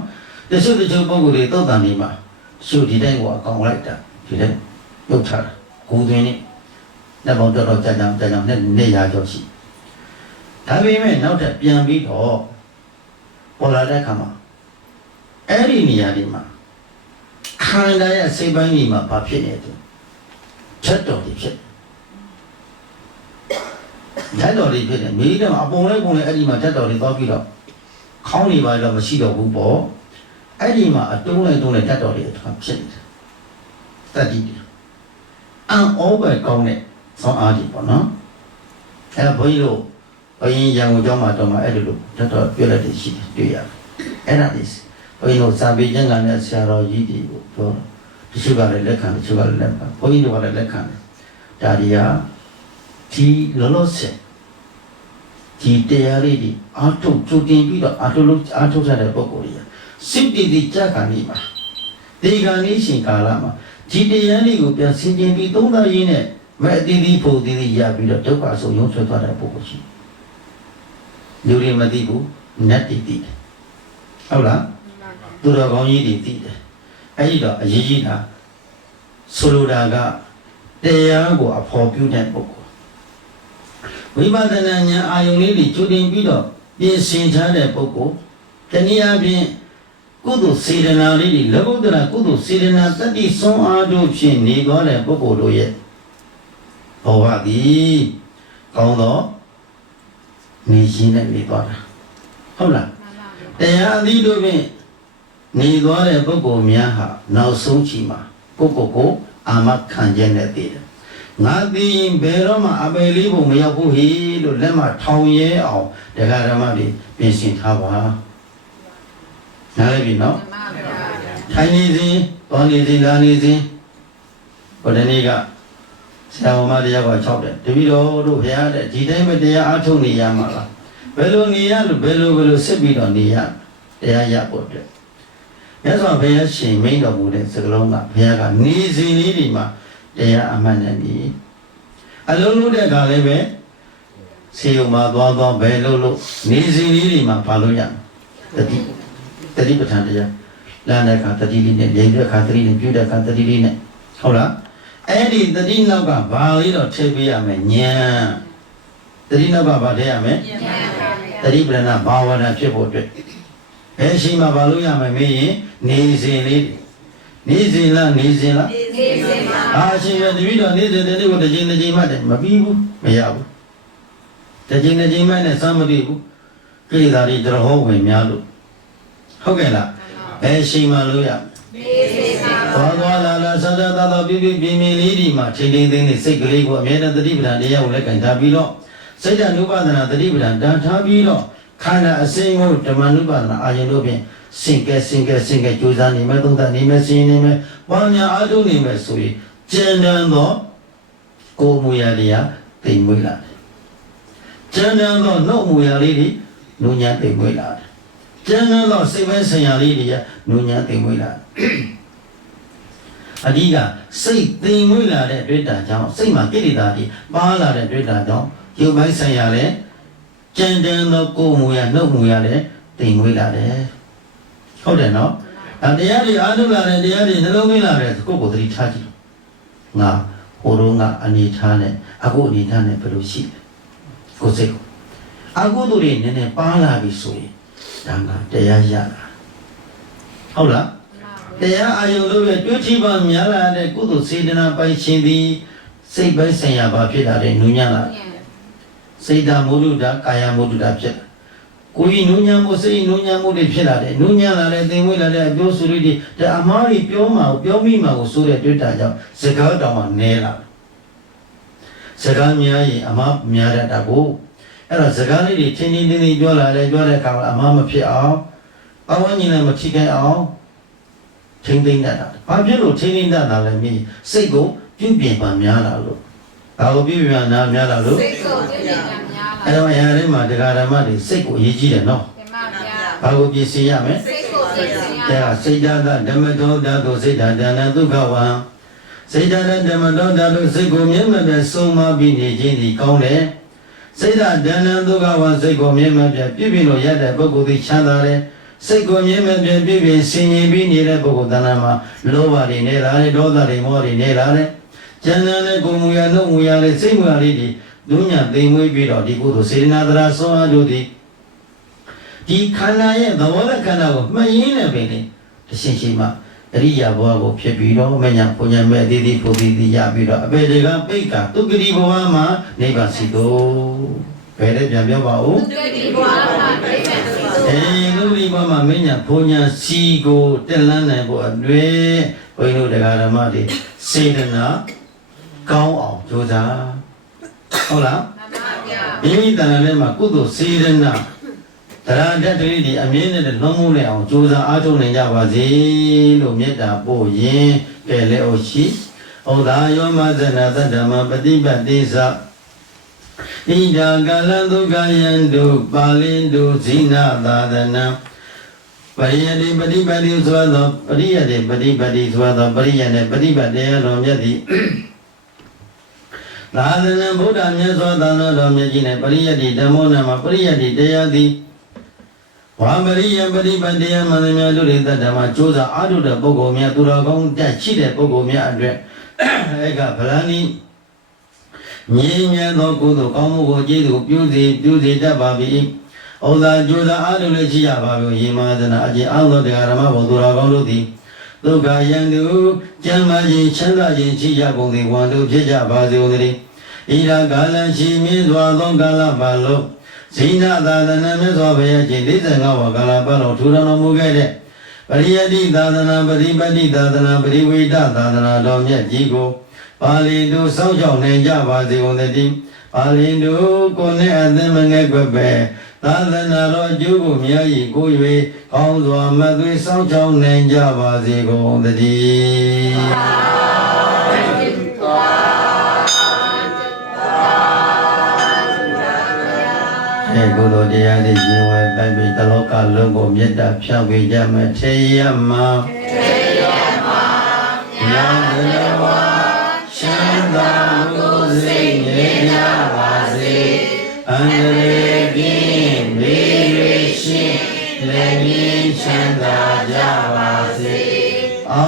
တချို့ပုဂ္ဂိုလ်တွေသုတ်တန်နေမှာရှုဒီတိုင်းကိုအကောင်လိုက်တာဒီတိုင်းပြုတ်ချတာကိုယ်သွင်းနဲ့လက်ပေါင်းတော်ကြာနဲ့နေရကြောရှိဒါပေမဲ့နောက်ထပ်ပြန်ပြီးတော့ပေါ်လာတဲ့အခါမှာအဲ့ဒီနေရာဒီမှာခန္ဓာရဲ့စိတ်ပိုင်းကြီးမှာဘာဖြစ်နေတယ်ချက်တော်တွေဖြစ်ချက်တော်တွေဖြစ်တယ်မိတော့အပုံလိုက်အဲ့ဒီမှာချက်တော်တွေသွားပြီးတော့ခေါင်းတွေပါတော့မရှိတော့ဘူးပေါ့အဲ့ဒီမှာအတုံးလိုက်ချက်တော်တွေဖြစ်နေတယ်တတိတအံ့ဩပဲကောင်းတဲ့ဆောင်းအားကြီးပေါ့နော်အဲ့ဘုန်းကြီးတို့ဘယင်ရံကိုကြောင်းမှာတော့မှအဲ့လိုချက်တော်ပြလိုက်တယ်ရှိတယ်တွေ့ရတယ်အဲ့ဒါလေးဘုန်းကြီးတို့စာပေကျမ်းဂန်နဲ့ဆရာတော်ကြီးတွေကိုပြောတချို့ကလည်းလက်ခံတချို့ကလည်းလက်ခံဘုန်းကြီးတို့ကလည်းလက်ခံတယ်ဒါတွေကဒီလောလောဆယ်ဒီတရားလေးတွေအားထုတ်ကြိုတင်ပြီးတော့အားထုတ်တဲ့ပုဂ္ဂိုလ်တွေစိတ်တည်တည်ကြခံနေမှာဒီကနေ့ရှင်ကာလမှာဒီတရားလေးကိုပြန်ဆင်ခြင်ပြီးသုံးသပ်ရင်းနဲ့မ မဲ့အတီးတီးဖို့တီးတီးရပြီးတော့ဒုက္ခအဆုံးရုံးဆွဲသွားတဲ့ပုဂ္ဂိုလ်ရှိလူတွေမသိဘူးနတ်တွေသိတယ်ဟုတ်လားသူတော်ကောင်းကြီးတွေသိတယ်အဲ့ဒီတော့အရေးကြီးတာဆိုလိုတာကတရားကိုအဖော်ပြုတဲ့ပုဂ္ဂိုလ်ဝိပဿနာဉာဏ်အာယုန်လေးတွေကျွတင်ပြီးတော့ပြင်ဆင်ထားတဲ့ပုဂ္ဂိုလ်တနည်းအားဖြင့်ကုသိုလ်စေတနာလေးတွေလောကုတ္တရာကုသိုလ်စေတနာတတ္တိဆုံးအားတို့ဖြင့်နေသွားတဲ့ပုဂ္ဂိုလ်တို့ရဲ့ဘဝသည်ကောင်းသောနေခြင်းနဲ့နေသွားတာဟုတ်လားတရားအသီးတို့ဖြင့်နေသွားတဲ့ပုဂ္ဂိုလ်များဟာနောက်ဆုံးချိန်မှာကိုယ့်ကိုယ်ကိုအာမခံခြင်းနဲ့တည်တယ်ငါသိရင်ဘယ်တော့မှအပေလေးဖို့မရောက်ဘူးဟေလို့လက်မထောင်ရဲအောင်တရားဓမ္မတွေပြင်ဆင်ထားပါနားလည်ပြီနော်ထိုင်နေစဉ်ပေါ်နေစဉ်လာနေစဉ်ဟိုတနေ့ကဆရာမတရားက၆တယ်တပည့်တော်တို့ဘုရားတဲ့ဒီတိုင်းပဲတရားအားထုတ်နေရမှာလားဘယ်လိုနေရလို့ဘယ်လိုစစ်ပြီးတော့နေရတရားရဖို့အတွက်မြတ်စွာဘုရားရှင်မိန့်တော်မူတဲ့စကားလုံးကဘုရားကနေစဉ်လေးဒီမှာတရားအမှန်နဲ့နေအလုံးလုံးတဲ့ခါလည်းပဲဆေးရုံမှာသွားဘယ်လို့နေစဉ်လေးဒီမှာပါလို့ရတတိပဋ္ဌာန်တရားလာတဲ့ခါတတိလေးနဲ့ရေတဲ့ခါတတိနဲ့ပြုတဲ့ခါတတိလေးနဲ့ဟုတ်လားအဲ့ဒီတတိနောက်ကဘာလေးတော့ထည့်ပေးရမယ်ဉာဏ်တတိနောက်ကဘာထည့်ရမယ်တတိပဋ္ဌာန်ဘာဝနာဖြစ်ဖို့အတွက်ဘယ်ရှိမှဘာလို့ရမယ်မေးရင်နေစဉ်လေးနေစဉ်လားနေစဉ်လားနေစဉ်ပါအာရှင်ရတပည့်တော်နေစဉ်တတိကိုတစ်ချိန်မှတ်တယ်မပြီးဘူးမရဘူးတစ်ချိန်မှတ်နဲ့စမ်းမပြီးဘူးကိလေသာတွေတရဟောဝင်များလို့ဟုတ်ကဲ့လားဘယ်ရှိမှလို့ရနေစဉ်ပါသွားလာစသသာပြပြပြင်းပြင်းလေးဒီမှာချိန်သိသိနေစိတ်ကလေးကိုအမြဲတမ်းတတိပဋ္ဌာန်တရားကိုလည်းကန်ထားပြီးတော့စိတ်ဓာတ်နုပါဒနာတတိပဋ္ဌာန်တန်ထားပြီးတော့ခန္ဓာအစဉ်ကိုဓမ္မနုပါဒနာအာရုံတို့ဖြင့်စင်ကဲကြိုးစားနေမယ်သုံးသပ်နေမယ်စဉ်းနေမယ်ပွားများအားထုတ်နေမယ်ဆိုရင်ကျန်တဲ့သောကိုယ်မူရာတရားသိမ့်မွေးလာတယ်ကျန်တဲ့သောနှုတ်မူရာလေးတွေနုညံ့သိမ့်မွေးလာတယ်ကျန်တဲ့သောစိတ်ပိုင်းဆိုင်ရာလေးတွေကနုညံ့သိမ့်မွေးလာတယ်အဓိကစိတ်သိမ့်မွေးလာတဲ့တွေ့တာကြောင့်စိတ်မှာကိလေသာတွေပါလာတဲ့တွေ့တာကြောင့်ရုပ်ပိုင်းဆိုင်ရာလည်းကျန်တဲ့သောကိုယ်မူရာနှုတ်မူရာလည်းသိမ့်မွေးလာတယ်ဟုတ်တယ်နော်တရားတွေအားထုတ်လာတယ်တရားတွေနှလုံးသွင်းလာတယ်ကိုယ့်ကိုယ်သတိထားကြည့်ငါဟိုတော့ငါအနေထားနဲ့အခုအနေထားနဲ့ဘယ်လိုရှိလဲကိုယ်စိတ်ကိုအခုတို့တွေနည်းနည်းပါလာပြီဆိုရင်ဒါကတရားရတာဟုတ်လားတရားအာယုံလို့ပဲတွေ့ချိပါများလာတဲ့ကုသိုလ်စေတနာပိုင်ရှင်သည်စိတ်ပိုင်းဆိုင်ရာဘာဖြစ်တာလဲနုညံ့လာစိတ်ဓာတ်မုဒ္ဒတာကာယမုဒ္ဒတာဖြစ်တာကိုယ်နုညံ့မှုစိတ်နုညံ့မှုတွေဖြစ်လာတယ်နုညံ့လာတဲ့သင်္ဝေးလာတဲ့အကျိုးစုလေးတွေဒါအမှားတွေပြောမိမှာကိုဆိုတဲ့တွေ့တာကြောင့်စကားတောင်မှနဲလာစကားများရင်အမှားများတတ်တာကိုအဲ့တော့စကားလေးတွေချင်းချင်းတင်းတင်းပြောလာတယ်ပြောတဲ့အခါမှာအမှားမဖြစ်အောင်ပဝန်းကျင်လည်းမထိခိုက်အောင်ထိမ့်သိမ့်တတ်တာဘာဖြစ်လို့ထိမ့်သိမ့်တတ်တာလဲမြည်စိတ်ကိုပြုပြင်ပါများလာလို့ဘာကိုပြုပြင်ပါများလာလို့စိတ်ကိုပြုပြင်ပါများလာအဲ့တော့အရာတွေမှာတရားဓမ္မတွေစိတ်ကိုအရေးကြီးတယ်နော်မှန်ပါဗျာဘာကိုပြင်ဆင်ရမလဲစိတ်ကိုပြင်ဆင်ရစိတ်ဓာတ်ဓမ္မတောဓာတ်ကိုစိတ်ဓာတ်ဉာဏ်ဒုက္ခဝံစိတ်ဓာတ်ဓမ္မတောဓာတ်ကိုစိတ်ကိုမြဲမြံဆုံးမပြီးနေခြင်းဒီကောင်းတယ်စိတ်ဓာတ်ဉာဏ်ဒုက္ခဝံစိတ်ကိုမြဲမြံပြပြည့်လို့ရတဲ့ပုဂ္ဂိုလ်သည်ချမ်းသာတယ်စိတ်ကိုမြဲမြံပြပြည့်ဆင်ញင်ပြီးနေတဲ့ပုဂ္ဂိုလ်တဏ္ဍာမှာလောဘတွေနေတာတွေဒေါသတွေမောတွေနေတာတွေဉာဏ်နဲ့ကိုယ်မူရနှုတ်မူရလေးစိတ်မူရလေးဒီဒုညသိမ်မွေးပြီးတော့ဒီကုသိုလ်စေတနာတရားဆွမ်းအားတို့သည်ဒီခန္ဓာရဲ့သဘောနဲ့ခန္ဓာကိုမှတ်ရင်းနဲ့ပင်တရှင်းရှင်းမှအရိယာဘဝကိုဖြစ်ပြီးတော့မညာပုညမဲ့တိတိဖို့တိတိရပြီးတော့အပေတွေကပိတ်ကတုဂတိဘဝမှာနိဗ္ဗာန်စီတော့ဘယ်နဲ့ပြန်ပြောပါဦးတုဂတိဘဝမှာနိဗ္ဗာန်စီတော့တုဂတိဘဝမှာမညာပုညစီကိုတက်လန်းနိုင်ဖို့အတွက်ဘုန်းကြီးတို့တရားဓမ္မတွေစေတနာကောင်းအောင်ကြိုးစားဟုတ်လားမှန်ပါဗျာမိမိတဏ္ဍာထဲမှာကုသိုလ်စေတနာတရားဓာတ်တွေဒီအမြဲတမ်းလွန်မှုနဲ့အောင်ကြိုးစားအားထုတ်နိုင်ကြပါစေလို့မေတ္တာပို့ရင်ကဲလေဩရှိဩသာယောမဇနာသတ္တမပฏิပတ်တိသဣဒာကလံဒုက္ခယံတုပါဠိတုဇိနသာသနံပရိယတိပฏิပတ်တိဆိုသောပရိယတိပฏิပတ်တိဆိုသောပရိယနဲ့ပฏิပတ်တရားတော်မြတ်သည် သာသနာဗုဒ္ဓမြတ်စွာသာသနာတော်မြတ်ကြီးနဲ့ပရိယတ္တိဓမ္မောနာမှာပရိယတ္တိတရားသည်ဝါပရိယပရိပတ်တရားမှန်သမျှတို့တွေတတ္တမှာကြိုးစားအားထုတ်တဲ့ပုဂ္ဂိုလ်များသူတော်ကောင်းတက်ရှိတဲ့ပုဂ္ဂိုလ်များအတွက်အဲကဗလန်ဤမြင်းမြတ်သောကုသိုလ်ကောင်းမှုကိုကျေးဇူးပြုစေတတ်ပါ၏ဩသာကြိုးစားအားထုတ်လည်းရှိရပါပြီယေမသနာအကျင့်အားသောတရားဓမ္မဘောသူတော်ကောင်းတို့သည်ဒုက္ခယံတုကျမ်းမာခြင်းချမ်းသာခြင်းရှိကြကုန်သည်ဝန္တုဖြစ်ကြပါစေဦးသတည်းဣရာကာလရှိမြင့်စွာသောကာလပတ်လုံးဇိနသာသနာမြတ်စွာဘုရားရှင်45ဝါကာလပတ်လုံးထူထောင်တော်မူခဲ့တဲ့ပရိယတ္တိသာသနာပရိပတ္တိသာသနာပရိဝေဒသာသနာတော်မြတ်ကြီးကိုပါဠိတို့စောင့်ရှောက်နိုင်ကြပါစေဦးသတည်းပါဠိတို့ကိုယ်နဲ့အသင်းမငဲ့ကွယ်ပဲသာသနာတော်အကျိုးကိုမြတ်၏ကို၍ကောင်းစွာမသွေစောင့်ရှောက်နိုင်ကြပါစေကုန်သတည်းကုသိုလ်တရားတွေရှင်ဝဲပိုက်ပြီးတလောကလုံးကိုမေတ္တာဖြောင့်ပေးကြမယ်ထေရမညာဘဝချမ်းသာကိုယ်စိတ်ငြိမ်းကြပါစေအန္တရာယ်ကင်းမေရရှိလည်းငြိမ်းချမ်းသာကြပါစေအာ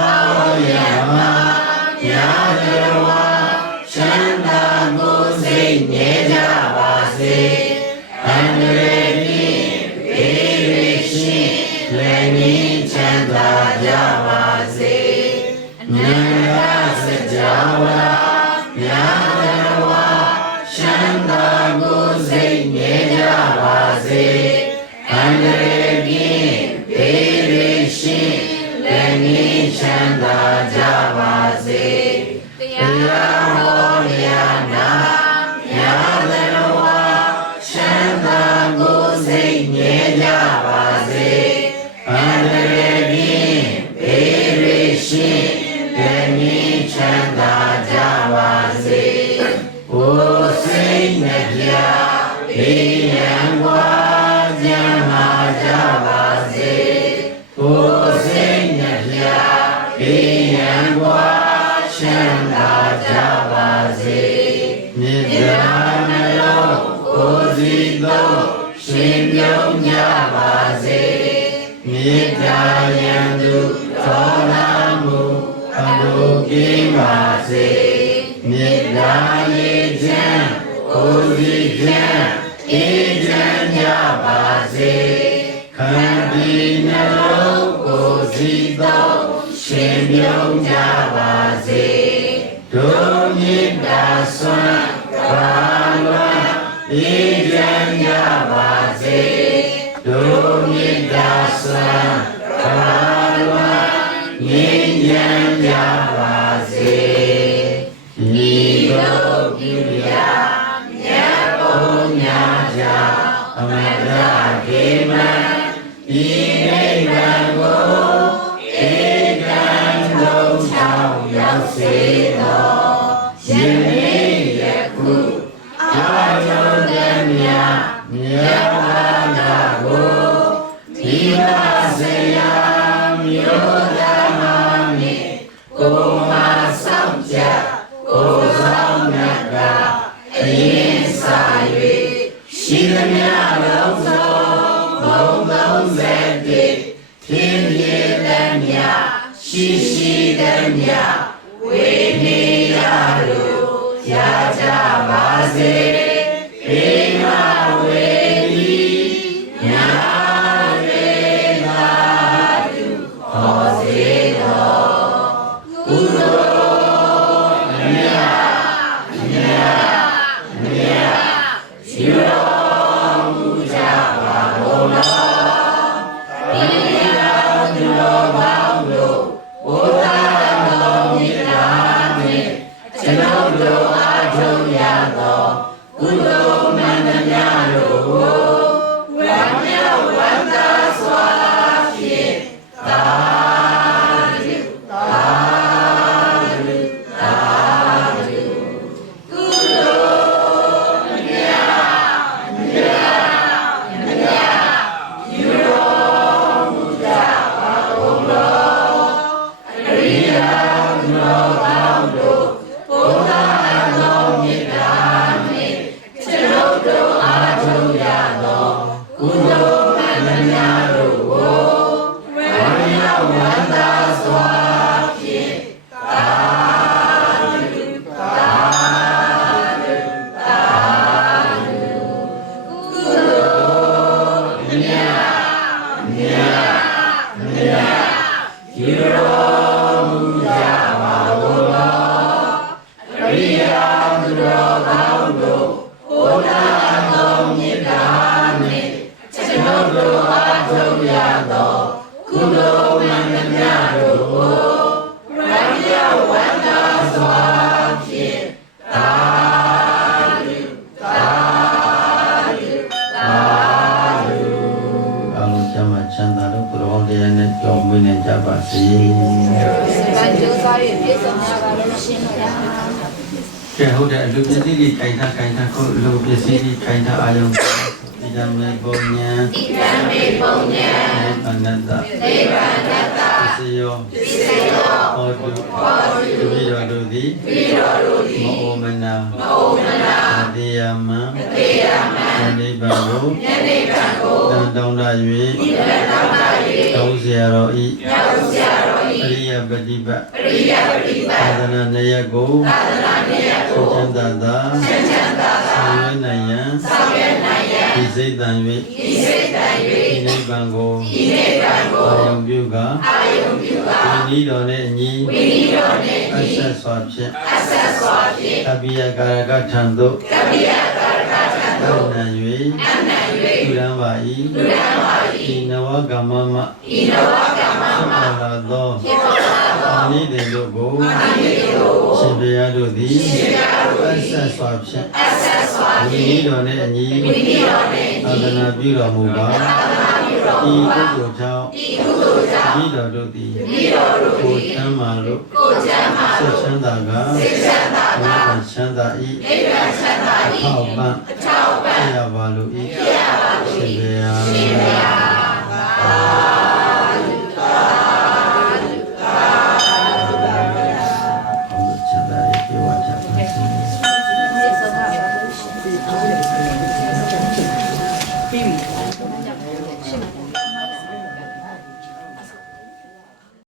ရမညာဘဝချမ်းသာကိုယ်စိတ်ငြိမ်းကြပါစေအန္တရာယ်ကင်းမေရရှိလည်းငြိမ်းချမ်းသာကြပါစေဉာဏ်စကြာဝါဉာဏ်ဝါချမ်းသာကိုယ်စိတ်ငြိမ်းကြပါစေအန္တရာယ်ကင်းဘေးရရှိလည်းငြိမ်းချမ်းသာကြပါစေတရားဟောရာနာဉာဏ်ဝါချမ်းသာကိုယ်စိတ်ငြိမ်းကြပါစေအန္တရာယ်ကင်းဘေးရရှိလည်းငြိမ်းချမ်းသာကြပါစေကိုယ်စိတ်နှပြဘေးရန်ကွာကြမ်းမာကြပါစေကိုယ်စိတ်နှပြဘေးရန်ကွာချမ်းသာကြပါစေမြေတာနှလုံးကိုယ်စီသုံးရှင်ပြုံးကြပါစေမြေတာယံသူတော်လာမှုအမှုကင်းပါစေမြေတာရေချမ်းကိုယ်စီချမ်းအေးချမ်းကြပါစေခံပြီးနှလုံးကိုယ်စီသုံးရှင်ပြုံးကြပါစေဒုမြေတာဆွမ်းဘာဝအေးချမ်းကြပါစေဒုမြေတာဆွမ်းဘာဝငြိမ်းချမ်းကြပါစေဤသို့ပြုရာမြတ်ဘုရားကြောင့်အမတခေမံဤနိဗ္ဗာန်ကိုဧကံလုံးချောင်းရောက်စေသောယနေ့ယခုအာရုံတည်းများမြတ်ဘာသာကိုဒီပါစေယမြို့သားမမြင့်ကိုမဆောင်ကြကိုဆောင်မြတ်ကအရင်စာ၍ရှိသမျှလုံးစုံဘုံ31ထင်ရသည်မြရှိရှိသည်မြဝိနေရလို့ရကြပါစေဘေမဝေဒီညာရေသာတုဟောစေတော်ကုသိုလ်မြတ်ရှိတော်မူကြပါဘုရားဒီတော်သူတော်ကောင်းတို့ဘုရားတော်မြတ်တာနှင့်ကျွန်တော်တို့အားထုတ်ရသောကုသိုလ်မှန်သမျှတို့ကိုဝမ်းမြောက်ဝမ်းသာစွာဖြင့်သာဓုသာဓုသာဓုကုသိုလ်မြတ်ယူတော်မူကြပါဘုရားအရိယာသူတော်ကောင်းတို့ဘုရားတော်မြတ်တာ ဗန်ကျိုးစားရပြည့်စုံရပါလို့ရှင်ဗျာ ကဲဟုတ်တယ်လူပစ္စည်းတွေခိုင်ထားခုလူပစ္စည်းတွေခိုင်ထားအာယုံဒီဓမ္မေပုံညာနိဗ္ဗာန်တနိဗ္ဗာန်တပစ္စယောဟောတုတပိတော်တို့သည်မအိုမနာမတရားမန်နိဗ္ဗာန်ကိုတန်တောင်းတ၍တောင်းเสียတော်ဤအရိယပฏิပတ်သာသနာနယကိုချမ်းသာသာဆောင်ရွက်နိုင်ရန်ဒီစိတ်တန်၍ဒီနိဗ္ဗာန်ကိုအာယုံပြုကာဝိနည်းတော်နှင့်အညီအဆက်စွာဖြင့်အဘိယကာရကထံသို့အနံ၍လူရန်ပါ၏ဤနဝကမ္မမဖြစ်လာသောဤတေတို့ကိုရှင်ဘုရားတို့သည်အဆက်စွာဖြင့်ဝိနည်းတော်နှင့်အညီသာသနာပြုတော်မူပါဤကုသိုလ်ကြောင့်ဤတော်တို့သည်ကိုချမ်းမာလို့စိတ်ချမ်းသာကနိဗ္ဗာန်ချမ်းသာ၏အထောက်ပံ့ဖြစ်ရပါလို့ဤရှင်ဘုရား